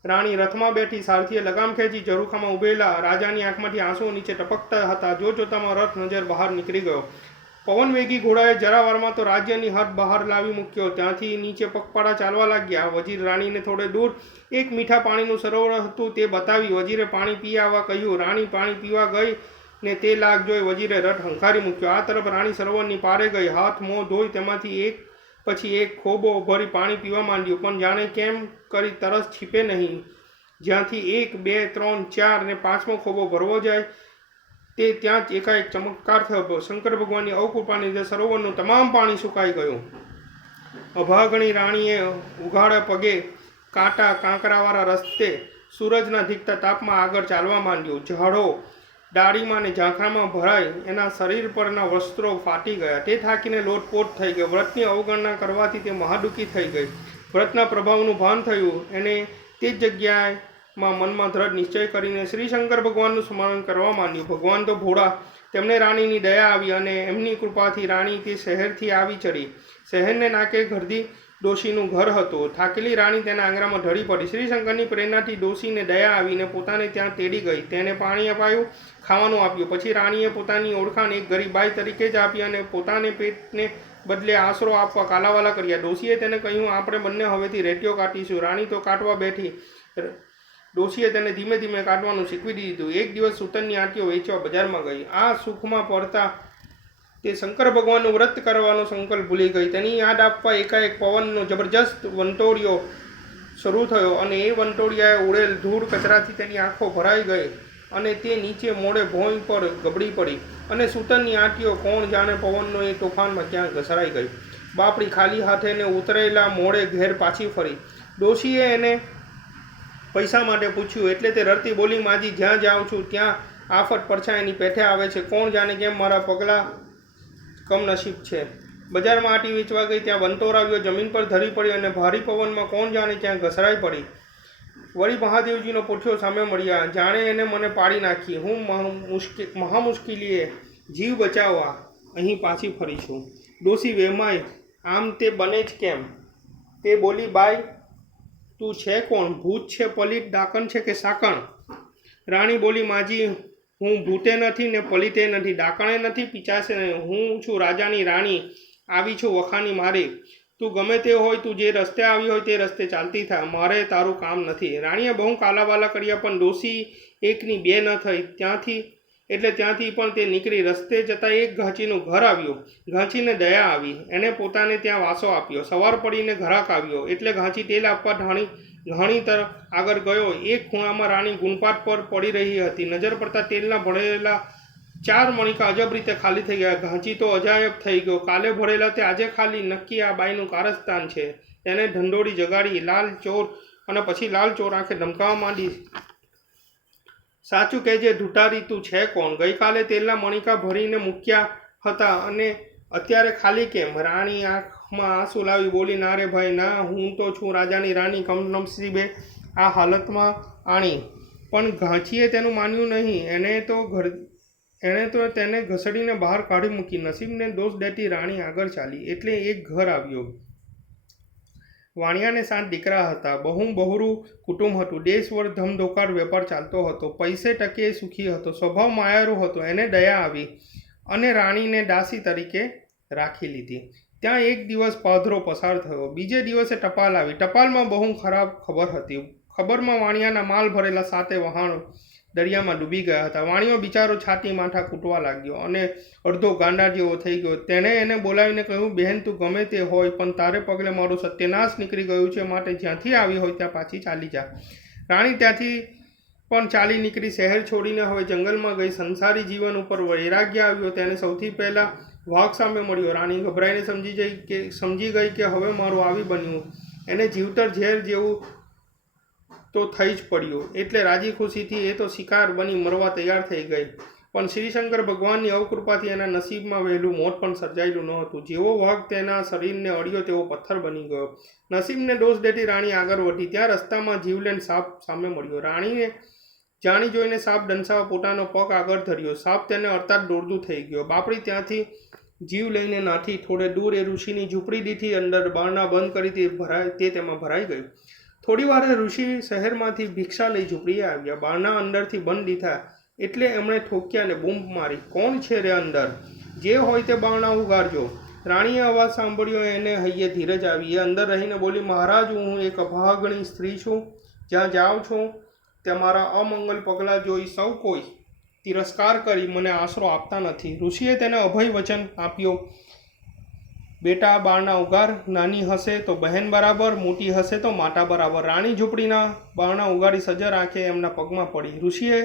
રાણી રથમાં બેઠી. સારથીએ લગામ ખેંચી. ઝરૂખામાં ઉભેલા રાજાની આંખમાંથી આંસુઓ નીચે ટપકતા હતા. જોતામાં રથ નજર બહાર નીકળી ગયો. પવનવેગી ઘોડાએ જરાવારમાં તો રાજ્યની હદ બહાર લાવી મૂક્યો. ત્યાંથી નીચે પગપાળા ચાલવા લાગ્યા. વજીર રાણીને થોડે દૂર એક મીઠા પાણીનું સરોવર હતું તે બતાવી. વજીરે પાણી પી આવવા કહ્યું. રાણી પાણી પીવા ગઈ ને તે લાગ જોઈ વજીરે રથ હંકારી મૂક્યો. આ તરફ રાણી સરોવરની પારે ગઈ. હાથ મોં ધોઈ તેમાંથી એક પછી એક ખોબો ભરી પાણી પીવા માંડ્યું, પણ જાણે કેમ કરી તરસ છીપે નહીં. જ્યાંથી 1, 2, 3, 4 ને 5મો ખોબો ભરવો જાય તે ત્યાં જ એકાએક ચમત્કાર થયો. શંકર ભગવાનની અવકૃપાને લીધે સરોવરનું તમામ પાણી સુકાઈ ગયું. અભાગણી રાણીએ ઉઘાડા પગે કાંકરાવાળા રસ્તે સૂરજના ધીકતા તાપમાં આગળ ચાલવા માંડ્યું. ઝાડો ડાળીમાં ને ઝાંખરામાં ભરાઈ એના શરીર પરના વસ્ત્રો ફાટી ગયા. તે થાકીને લોટપોટ થઈ ગયો. વ્રતની અવગણના કરવાથી તે મહાદુખી થઈ ગઈ. વ્રતના પ્રભાવનું ભાન થયું એને. તે જ જગ્યાએમાં મનમાં દ્રઢ નિશ્ચય કરીને શ્રી શંકર ભગવાનનું સ્મરણ કરવા માંડ્યું. ભગવાન તો ભોળા, તેમને રાણીની દયા આવી અને એમની કૃપાથી રાણી તે શહેરથી આવી ચડી. શહેરને નાકે ઘરદી ડોશીનું ઘર હતું. થાકેલી રાણી તેના આંગણામાં ઢળી પડી. શ્રી શંકરની પ્રેરણાથી ડોશીને દયા આવીને પોતાને ત્યાં તેડી ગઈ. તેને પાણી અપાયું, ખાવાનું આપ્યું. પછી રાણીએ પોતાની ઓળખાણ એક ગરીબ બાઈ તરીકે જ આપી અને પોતાને પેટને બદલે આશરો આપવા કાલાવાલા કર્યા. ડોશીએ તેને કહ્યું, આપણે બંને હવેથી રેટીઓ કાઢીશું. રાણી તો કાઢવા બેઠી. ડોશીએ તેને ધીમે ધીમે કાઢવાનું શીખવી દીધું. એક દિવસ સૂતરની આંટીઓ વેચવા બજારમાં ગઈ. આ સુખમાં પડતા તે શંકર ભગવાનનું વ્રત કરવાનો સંકલ્પ ભૂલી ગઈ. તેની યાદ આપવા એકાએક પવનનો જબરજસ્ત વંટોળિયો શરૂ થયો અને એ વંટોળિયાએ ઉડેલ ધૂળ કચરાથી તેની આંખો ભરાઈ ગઈ અને તે નીચે મોડે ભોંય પર ગબડી પડી. અને સૂતરની આંટીઓ કોણ જાણે પવનનો એ તોફાનમાં ક્યાં ઘસરાઈ ગઈ. બાપડી ખાલી હાથે ને ઉતરેલા મોડે ઘેર પાછી ફરી. ડોશીએ એને પૈસા માટે પૂછ્યું એટલે તે રડતી બોલી, માજી, જ્યાં જાઉં છું ત્યાં આફત પડછાયાની પેઠે આવે છે. કોણ જાણે કેમ મારા પગલાં કમનસીબ છે. બજારમાં આંટી વેચવા ગઈ. ત્યાં વંટોર આવ્યો, જમીન પર ધરી પડી અને ભારી પવનમાં કોણ જાણે ક્યાં ઘસરાઈ પડી. વળી મહાદેવજીનો પોઠિયો સામે મળ્યા. જાણે એને મને પાડી નાખી. હું મહા મુશ્કેલીએ જીવ બચાવવા અહીં પાછી ફરી છું. ડોશી વેમાય, આમ તે બને જ કેમ? તે બોલી, બાઈ, તું છે કોણ? ભૂત છે, પલિત, ડાકણ છે કે સાકણ? રાણી બોલી, માજી, હું ભૂતે નથી ને પલિતે નથી, ડાકણે નથી, પીચાશે નહીં. હું છું રાજાની રાણી, આવી છું વખાની મારી. તું ગમે તે હોય, તું જે રસ્તે આવી હોય તે રસ્તે ચાલતી થા, મારે તારું કામ નથી. રાણીએ બહુ કાલાવાલા કર્યા, પણ ડોશી એકની બે ન થઈ. ત્યાંથી પણ તે નીકળી. રસ્તે જતાં એક ઘાંચીનું ઘર આવ્યું. ઘાંચીને દયા આવી. એણે પોતાને ત્યાં વાસો આપ્યો. સવાર પડીને ઘરાક આવ્યો એટલે ઘાંચી તેલ આપવા ઘાણી તરફ આગળ ગયો. એક ખૂણામાં રાણી ગુણપાટ પર પડી રહી હતી. નજર પડતા તેલના ભરેલા 4 મણકા અજબ રીતે ખાલી થઈ ગયા. ઘાંચી તો અજાયબ થઈ ગયો. કાલે ભરેલા તે આજે ખાલી. નક્કી આ બાઈનું કારસ્તાન છે. તેને ઢંઢોળી જગાડી. લાલ ચોર અને પછી લાલ ચોર આંખે ધમકાવવા માંડી. સાચું કહેજે ધુટારી, તું છે કોણ? ગઈકાલે તેલના મણકા ભરીને મૂક્યા હતા અને અત્યારે ખાલી કેમ? રાણી આંખમાં આંસુ લાવી બોલી, ના રે ભાઈ ના, હું તો છું રાજાની રાણી, કમનસીબે આ હાલતમાં આણી. પણ ઘાંચીએ તેનું માન્યું નહીં. એણે તો તેને ઘસડીને બહાર કાઢી મૂકી. નસીબને દોષ દેતી રાણી આગળ ચાલી એટલે એક ઘર આવ્યો. વાણિયાને 7 દીકરા હતા. બહુરું કુટુંબ હતું. દેશવર ધમધોકાર વેપાર ચાલતો હતો. પૈસે ટકે સુખી હતો. સ્વભાવ માયારૂ હતો. એને દયા આવી અને રાણીને દાસી તરીકે રાખી લીધી. ત્યાં એક દિવસ પાધરો પસાર થયો. બીજે દિવસે ટપાલ આવી. ટપાલમાં બહુ ખરાબ ખબર હતી. ખબરમાં વાણિયાના માલ ભરેલા 7 વહાણ દરિયામાં ડૂબી ગયા હતા. વાણિયો બિચારો છાતી માથા કૂટવા લાગ્યો અને અડધો ગાંડા જેવો થઈ ગયો. તેણે એને બોલાવીને કહ્યું, બહેન, તું ગમે તે હોય, પણ તારે પગલે મારું સત્યનાશ નીકળી ગયું છે, માટે જ્યાંથી આવી હોય ત્યાં પાછી ચાલી જા. રાણી ત્યાંથી પણ ચાલી નીકળી. શહેર છોડીને હવે જંગલમાં ગઈ. સંસારી જીવન ઉપર વૈરાગ્ય આવ્યો. તેને સૌથી પહેલાં વાઘ સામે મળ્યો. રાણી ગભરાઈને સમજી ગઈ કે હવે મારું આવી બન્યું. એને જીવતર ઝેર જેવું તો થઈ જ પડ્યું. એટલે રાજી ખુશીથી એ તો શિકાર બની મરવા તૈયાર થઈ ગઈ. પણ શ્રીશંકર ભગવાનની અવકૃપાથી એના નસીબમાં વહેલું મોત પણ સર્જાયેલું ન હતું. જેવો વાઘ તેના શરીરને અડ્યો તેવો પથ્થર બની ગયો. નસીબને દોષ દેતી રાણી આગળ વધી. ત્યાં રસ્તામાં જીવલેણ સાપ સામે મળ્યો. રાણીને જાણી જોઈને સાપ દંસાવા પોતાનો પગ આગળ ધર્યો. સાપ તેને અડતા દોડતું થઈ ગયો. બાપડી ત્યાંથી જીવ લઈને નાથી થોડે દૂર એ ઋષિની ઝૂંપડી દીધી. અંદર બારણા બંધ કરી તે તેમાં ભરાઈ ગયું. થોડી વારે ઋષિ શહેરમાંથી ભિક્ષા લઈ ઝૂંપડીએ આવ્યા. બારણા અંદરથી બંધ દીધા એટલે એમણે ઠોક્યા અને બૂમ મારી, કોણ છે રે અંદર? જે હોય તે બારણા ઉગાડજો. રાણીએ અવાજ સાંભળ્યો. એને હૈયે ધીરજ આવી. એ અંદર રહીને બોલી, મહારાજ, હું એક અભાગણી સ્ત્રી છું. જ્યાં જાઉં છું ત્યાં મારા અમંગલ પગલાં જોઈ સૌ કોઈ તિરસ્કાર કરી મને આશરો આપતા નથી. ઋષિએ તેને અભય વચન આપ્યો, બેટા, બારણા ઉગાડ. નાની હશે તો બહેન બરાબર, મોટી હશે તો માતા બરાબર. રાણી ઝૂંપડીના બારણા ઉગાડી સજ્જર આંખે એમના પગમાં પડી. ઋષિએ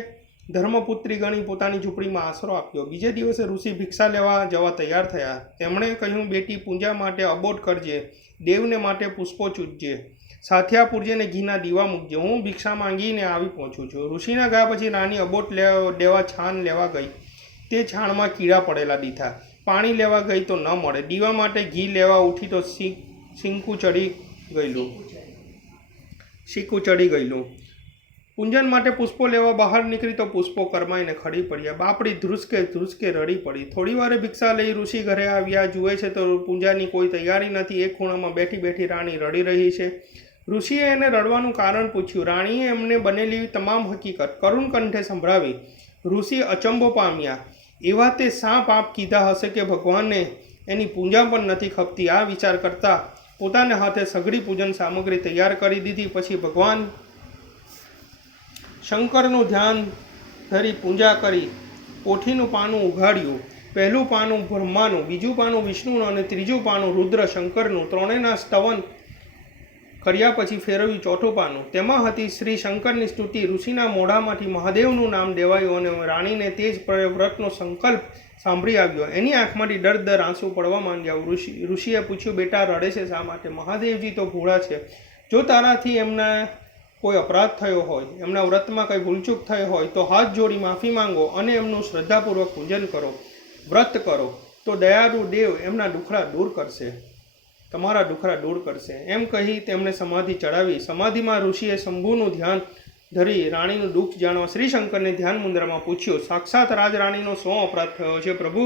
ધર્મપુત્રી ગણી પોતાની ઝૂંપડીમાં આશરો આપ્યો. બીજે દિવસે ઋષિ ભિક્ષા લેવા જવા તૈયાર થયા. તેમણે કહ્યું, બેટી, પૂજા માટે અબોટ કરજે, દેવને માટે પુષ્પો ચૂજજે, સાથિયા પૂરજે ને ઘીના દીવા મૂકજે. હું ભિક્ષા માંગીને આવી પહોંચું છું. ઋષિના ગયા પછી રાણી અબોટ દેવા છાણ લેવા ગઈ. તે છાણમાં કીડા પડેલા દીઠા. પાણી લેવા ગઈ તો ન મળે. દીવા માટે ઘી લેવા ઉઠી તો શીકું ચડી ગયેલું. પૂંજન માટે પુષ્પો લેવા બહાર નીકળી તો પુષ્પો કરમાઈને ખડી પડ્યા. બાપડી ધ્રુસકે રડી પડી. થોડી વારે ભિક્ષા લઈ ઋષિ ઘરે આવ્યા. જુએ છે તો પૂજાની કોઈ તૈયારી નથી. એક ખૂણામાં બેઠી બેઠી રાણી રડી રહી છે. ઋષિએ એને રડવાનું કારણ પૂછ્યું. રાણીએ એમને બનેલી તમામ હકીકત કરુણ કંઠે સંભળાવી. ઋષિ અચંબો પામ્યા. એવા તે શા પાપ કીધા હશે કે ભગવાનને એની પૂજા પણ નથી ખપતી? આ વિચાર કરતા પોતાને હાથે સઘળી પૂજન સામગ્રી તૈયાર કરી દીધી. પછી ભગવાન શંકરનું ધ્યાન ધરી પૂજા કરી. પોથીનું પાનું ઉઘાડ્યું. પહેલું પાનું બ્રહ્માનું, બીજું પાનું વિષ્ણુનું અને ત્રીજું પાનું રુદ્ર શંકરનું. ત્રણેયના સ્તવન કર્યા પછી ફેરવ્યું ચોથું પાનું. તેમાં હતી શ્રી શંકરની સ્તુતિ. ઋષિના મોઢામાંથી મહાદેવનું નામ દેવાયું અને રાણીને તે જ વ્રતનો સંકલ્પ સાંભળી આવ્યો. એની આંખમાંથી દર આંસુ પડવા માંડ્યા. ઋષિએ પૂછ્યું, બેટા, રડે છે શા માટે? મહાદેવજી તો ભોળા છે. જો તારાથી એમના કોઈ અપરાધ થયો હોય, એમના વ્રતમાં કંઈ ભૂલચૂક થઈ હોય તો હાથ જોડી માફી માંગો અને એમનું શ્રદ્ધાપૂર્વક પૂજન કરો, વ્રત કરો, તો દયાળુ દેવ એમના દુખડા દૂર કરશે, તમારા દુખડા દૂર કરશે. એમ કહી તેમને સમાધિ ચડાવી. સમાધિમાં ઋષિએ શંભુનું ધ્યાન ધરી રાણીનું દુઃખ જાણવા શ્રીશંકરને ધ્યાન મુદ્રામાં પૂછ્યું. સાક્ષાત રાજરાણીનો શું અપરાધ થયો છે પ્રભુ?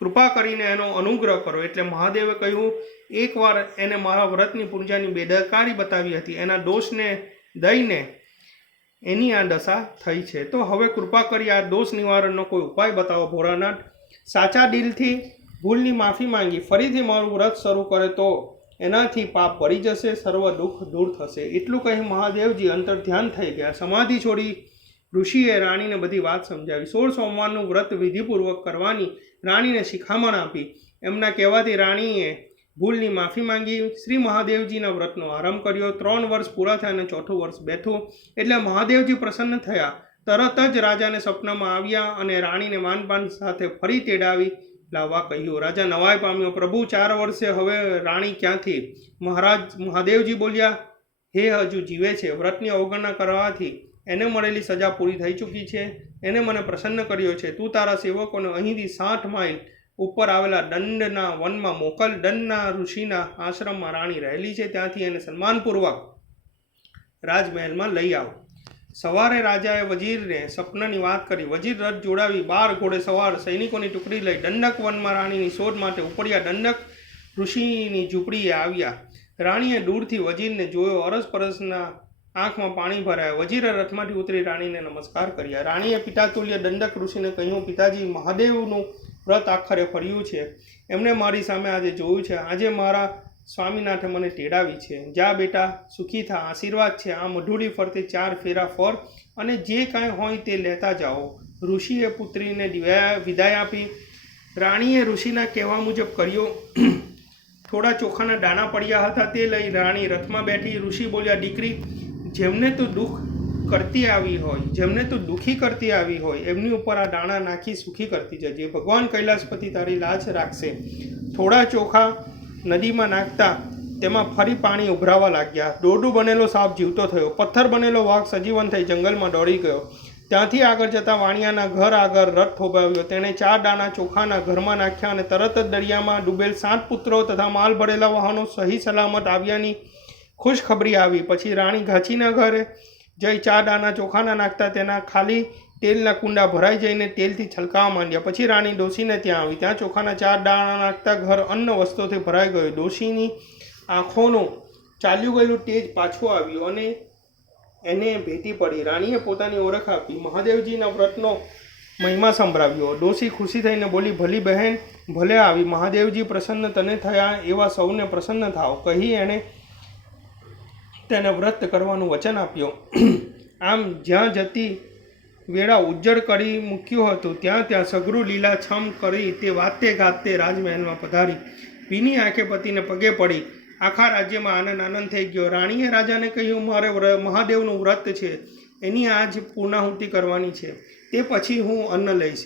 કૃપા કરીને એનો અનુગ્રહ કરો. એટલે મહાદેવે કહ્યું, એકવાર એને મારા વ્રતની પૂજાની બેદરકારી બતાવી હતી. એના દોષને દઈને એની આ દશા થઈ છે. તો હવે કૃપા કરી આ દોષ નિવારણનો કોઈ ઉપાય બતાવો ભોળાનાથ. સાચા દિલથી ભૂલની માફી માંગી ફરીથી મારું વ્રત શરૂ કરે તો એનાથી પાપ પડી જશે, સર્વ દુઃખ દૂર થશે. એટલું કહી મહાદેવજી અંતર ધ્યાન થઈ ગયા. સમાધિ છોડી ઋષિએ રાણીને બધી વાત સમજાવી. 16 સોમવારનું વ્રત વિધિપૂર્વક કરવાની રાણીને શિખામણ આપી. એમના કહેવાથી રાણીએ ભૂલની માફી માંગી. શ્રી મહાદેવજીના વ્રતનો આરંભ કર્યો. 3 વર્ષ પૂરા થયા અને 4થું વર્ષ બેઠું એટલે મહાદેવજી પ્રસન્ન થયા. તરત જ રાજાને સપનામાં આવ્યા અને રાણીને માનપાન સાથે ફરી તેડાવી લાવવા કહ્યું. રાજા નવાઈ પામ્યો. પ્રભુ, 4 વર્ષે હવે રાણી ક્યાંથી? મહાદેવજી બોલ્યા, હે, હજુ જીવે છે. વ્રતની અવગણના કરવાથી એને મળેલી સજા પૂરી થઈ ચૂકી છે. એને મને પ્રસન્ન કર્યો છે. તું તારા સેવકોને અહીંથી 60 માઇલ ઉપર આવેલા દંડના વનમાં મોકલ. દંડના ઋષિના આશ્રમમાં રાણી રહેલી છે. ત્યાંથી એને સન્માનપૂર્વક રાજમહેલમાં લઈ આવ. સવારે રાજાએ વજીરને સપનાની વાત કરી. વજીર રથ જોડાવી 12 ઘોડે સવાર સૈનિકોની ટુકડી લઈ દંડક વનમાં રાણીની શોધ માટે ઉપડ્યા. દંડક ઋષિની ઝૂંપડીએ આવ્યા. રાણીએ દૂરથી વજીરને જોયો. અરસપરસના આંખમાં પાણી ભરાયા. વજીરે રથમાંથી ઉતરી રાણીને નમસ્કાર કર્યા. રાણીએ પિતાતુલ્ય દંડક ઋષિને કહ્યું, પિતાજી, મહાદેવનું વ્રત આખરે ફર્યું છે. એમણે મારી સામે આજે જોયું છે. આજે મારા સ્વામીનાથે મને તેડાવી છે. જા બેટા, સુખી થા, આશીર્વાદ છે. આ મઢુડી ફરતે 4 ફેરા ફર અને જે કાંઈ હોય તે લેતા જાઓ. ઋષિએ પુત્રીને વિદાય આપી. રાણીએ ઋષિના કહેવા મુજબ કર્યો. થોડા ચોખાના દાણા પડ્યા હતા તે લઈ રાણી રથમાં બેઠી. ઋષિ બોલ્યા, દીકરી, જેમને તું દુઃખી કરતી આવી હોય એમની ઉપર આ દાણા નાખી સુખી કરતી જજે. ભગવાન કૈલાસપતિ તારી લાજ રાખશે. થોડા ચોખા નદીમાં નાખતા તેમાં ફરી પાણી ઉભરાવા લાગ્યા. દોરડું બનેલો સાપ જીવતો થયો. પથ્થર બનેલો વાઘ સજીવન થઈ જંગલમાં દોડી ગયો. ત્યાંથી આગળ જતાં વાણિયાના ઘર આગળ રથ થોભાવ્યો. તેણે 4 દાણા ચોખાના ઘરમાં નાખ્યા અને તરત જ દરિયામાં ડૂબેલ 7 પુત્રો તથા માલ ભરેલા વાહનો સહી સલામત આવ્યાની ખુશખબરી આવી. પછી રાણી ઘાંચીના ઘરે જઈ 4 દાણા ચોખાના નાખતા તેના ખાલી તેલના કુંડા ભરાઈ જઈને તેલથી છલકાવા માંડ્યા. પછી રાણી ડોશીને ત્યાં આવી. ત્યાં ચોખાના 4 દાણા નાખતા ઘર અન્ન વસ્તુથી ભરાઈ ગયું. ડોશીની આંખોનું ચાલ્યું ગયેલું તેજ પાછું આવ્યું અને એને ભેટી પડી. રાણીએ પોતાની ઓળખ આપી, મહાદેવજીના વ્રતનો મહિમા સંભળાવ્યો. ડોશી ખુશી થઈને બોલી, ભલી બહેન ભલે આવી, મહાદેવજી પ્રસન્ન તને થયા એવા સૌને પ્રસન્ન થાવ, કહી એણે તેને વ્રત કરવાનું વચન આપ્યું. આમ જ્યાં જતી વેળા ઉજ્જડ કરી મૂક્યું હતું ત્યાં ત્યાં સઘરું લીલાછમ કરી તે વાતે ગાતે રાજમહેલમાં પધારી. ભીની આંખે પતિને પગે પડી. આખા રાજ્યમાં આનંદ થઈ ગયો. રાણીએ રાજાને કહ્યું, મારે મહાદેવનું વ્રત છે, એની આજ પૂર્ણાહુતિ કરવાની છે, તે પછી હું અન્ન લઈશ.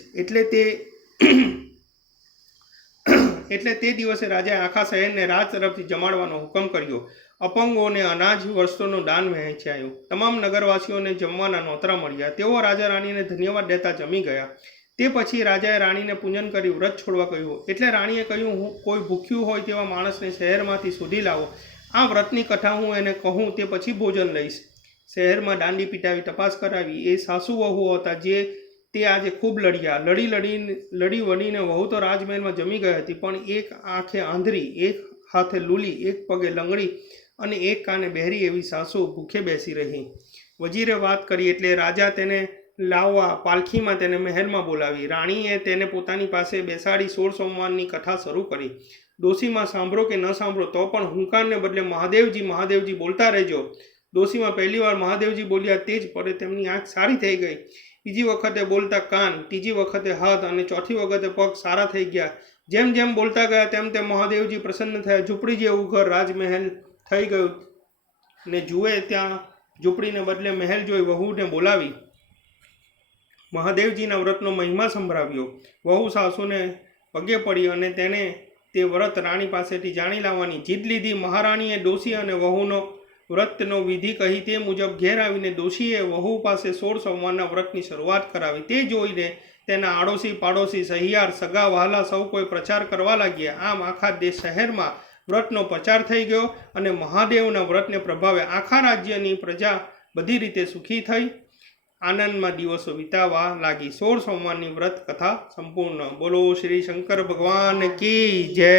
એટલે તે દિવસે રાજાએ આખા શહેરને રાજ તરફથી જમાડવાનો હુકમ કર્યો. અપંગોને અનાજ વસ્તુનું દાન વહેંચાયું. તમામ નગરવાસીઓને જમવાના નોતરા મળ્યા. તેઓ રાજા રાણીને ધન્યવાદ દેતા જમી ગયા. તે પછી રાજાએ રાણીને પૂજન કરી વ્રત છોડવા કહ્યું. એટલે રાણીએ કહ્યું, હું કોઈ ભૂખ્યું હોય તેવા માણસને શહેરમાંથી શોધી લાવો. આ વ્રતની કથા હું એને કહું તે પછી ભોજન લઈશ. શહેરમાં દાંડી પીટાવી તપાસ કરાવી. એ સાસુ વહુ હતા જે તે આજે ખૂબ લડ્યા. લડી વળીને વહુ તો રાજમહેલમાં જમી ગઈ હતી, પણ એક આંખે આંધળી, એક હાથે લૂલી, એક પગે લંગડી અને એક કાને બહેરી એવી સાસુ ભૂખે બેસી રહી. વજીરે વાત કરી એટલે રાજા તેને લાવવા પાલખીમાં તેને મહેલમાં બોલાવી. રાણીએ તેને પોતાની પાસે બેસાડી 16 સોમવારની કથા શરૂ કરી. ડોશીમાં સાંભળો કે ન સાંભળો તો પણ હુંકારને બદલે મહાદેવજી મહાદેવજી બોલતા રહેજો. ડોશીમાં પહેલી વાર મહાદેવજી બોલ્યા તે જ પડે તેમની આંખ સારી થઈ ગઈ. બીજી વખતે બોલતા કાન, ત્રીજી વખતે હાથ અને ચોથી વખતે પગ સારા થઈ ગયા. જેમ જેમ બોલતા ગયા તેમ તેમ મહાદેવજી પ્રસન્ન થયા. ઝૂંપડી જેવું ઘર રાજમહેલ થઈ ગયું ને જુએ ત્યાં ઝૂંપડીને બદલે મહેલ જોઈ વહુને બોલાવી મહાદેવજીના વ્રતનો મહિમા સંભળાવ્યો. વહુ સાસુને પગે પડી અને તેને તે વ્રત રાણી પાસેથી જાણી લાવવાની જીદ લીધી. મહારાણીએ ડોશી અને વહુનો વ્રતનો વિધિ કહી તે મુજબ ઘેર આવીને ડોશીએ વહુ પાસે 16 સોમવારના વ્રતની શરૂઆત કરાવી. તે જોઈને તેના આડોશી પાડોશી સહિયાર સગા વહાલા સૌ કોઈ પ્રચાર કરવા લાગ્યા. આમ આખા દેશ શહેરમાં વ્રતનો પ્રચાર થઈ ગયો અને મહાદેવના વ્રતને પ્રભાવે આખા રાજ્યની પ્રજા બધી રીતે સુખી થઈ આનંદમાં દિવસો વિતાવા લાગી. 16 સોમવારની વ્રત કથા સંપૂર્ણ. બોલો શ્રી શંકર ભગવાન કી જય.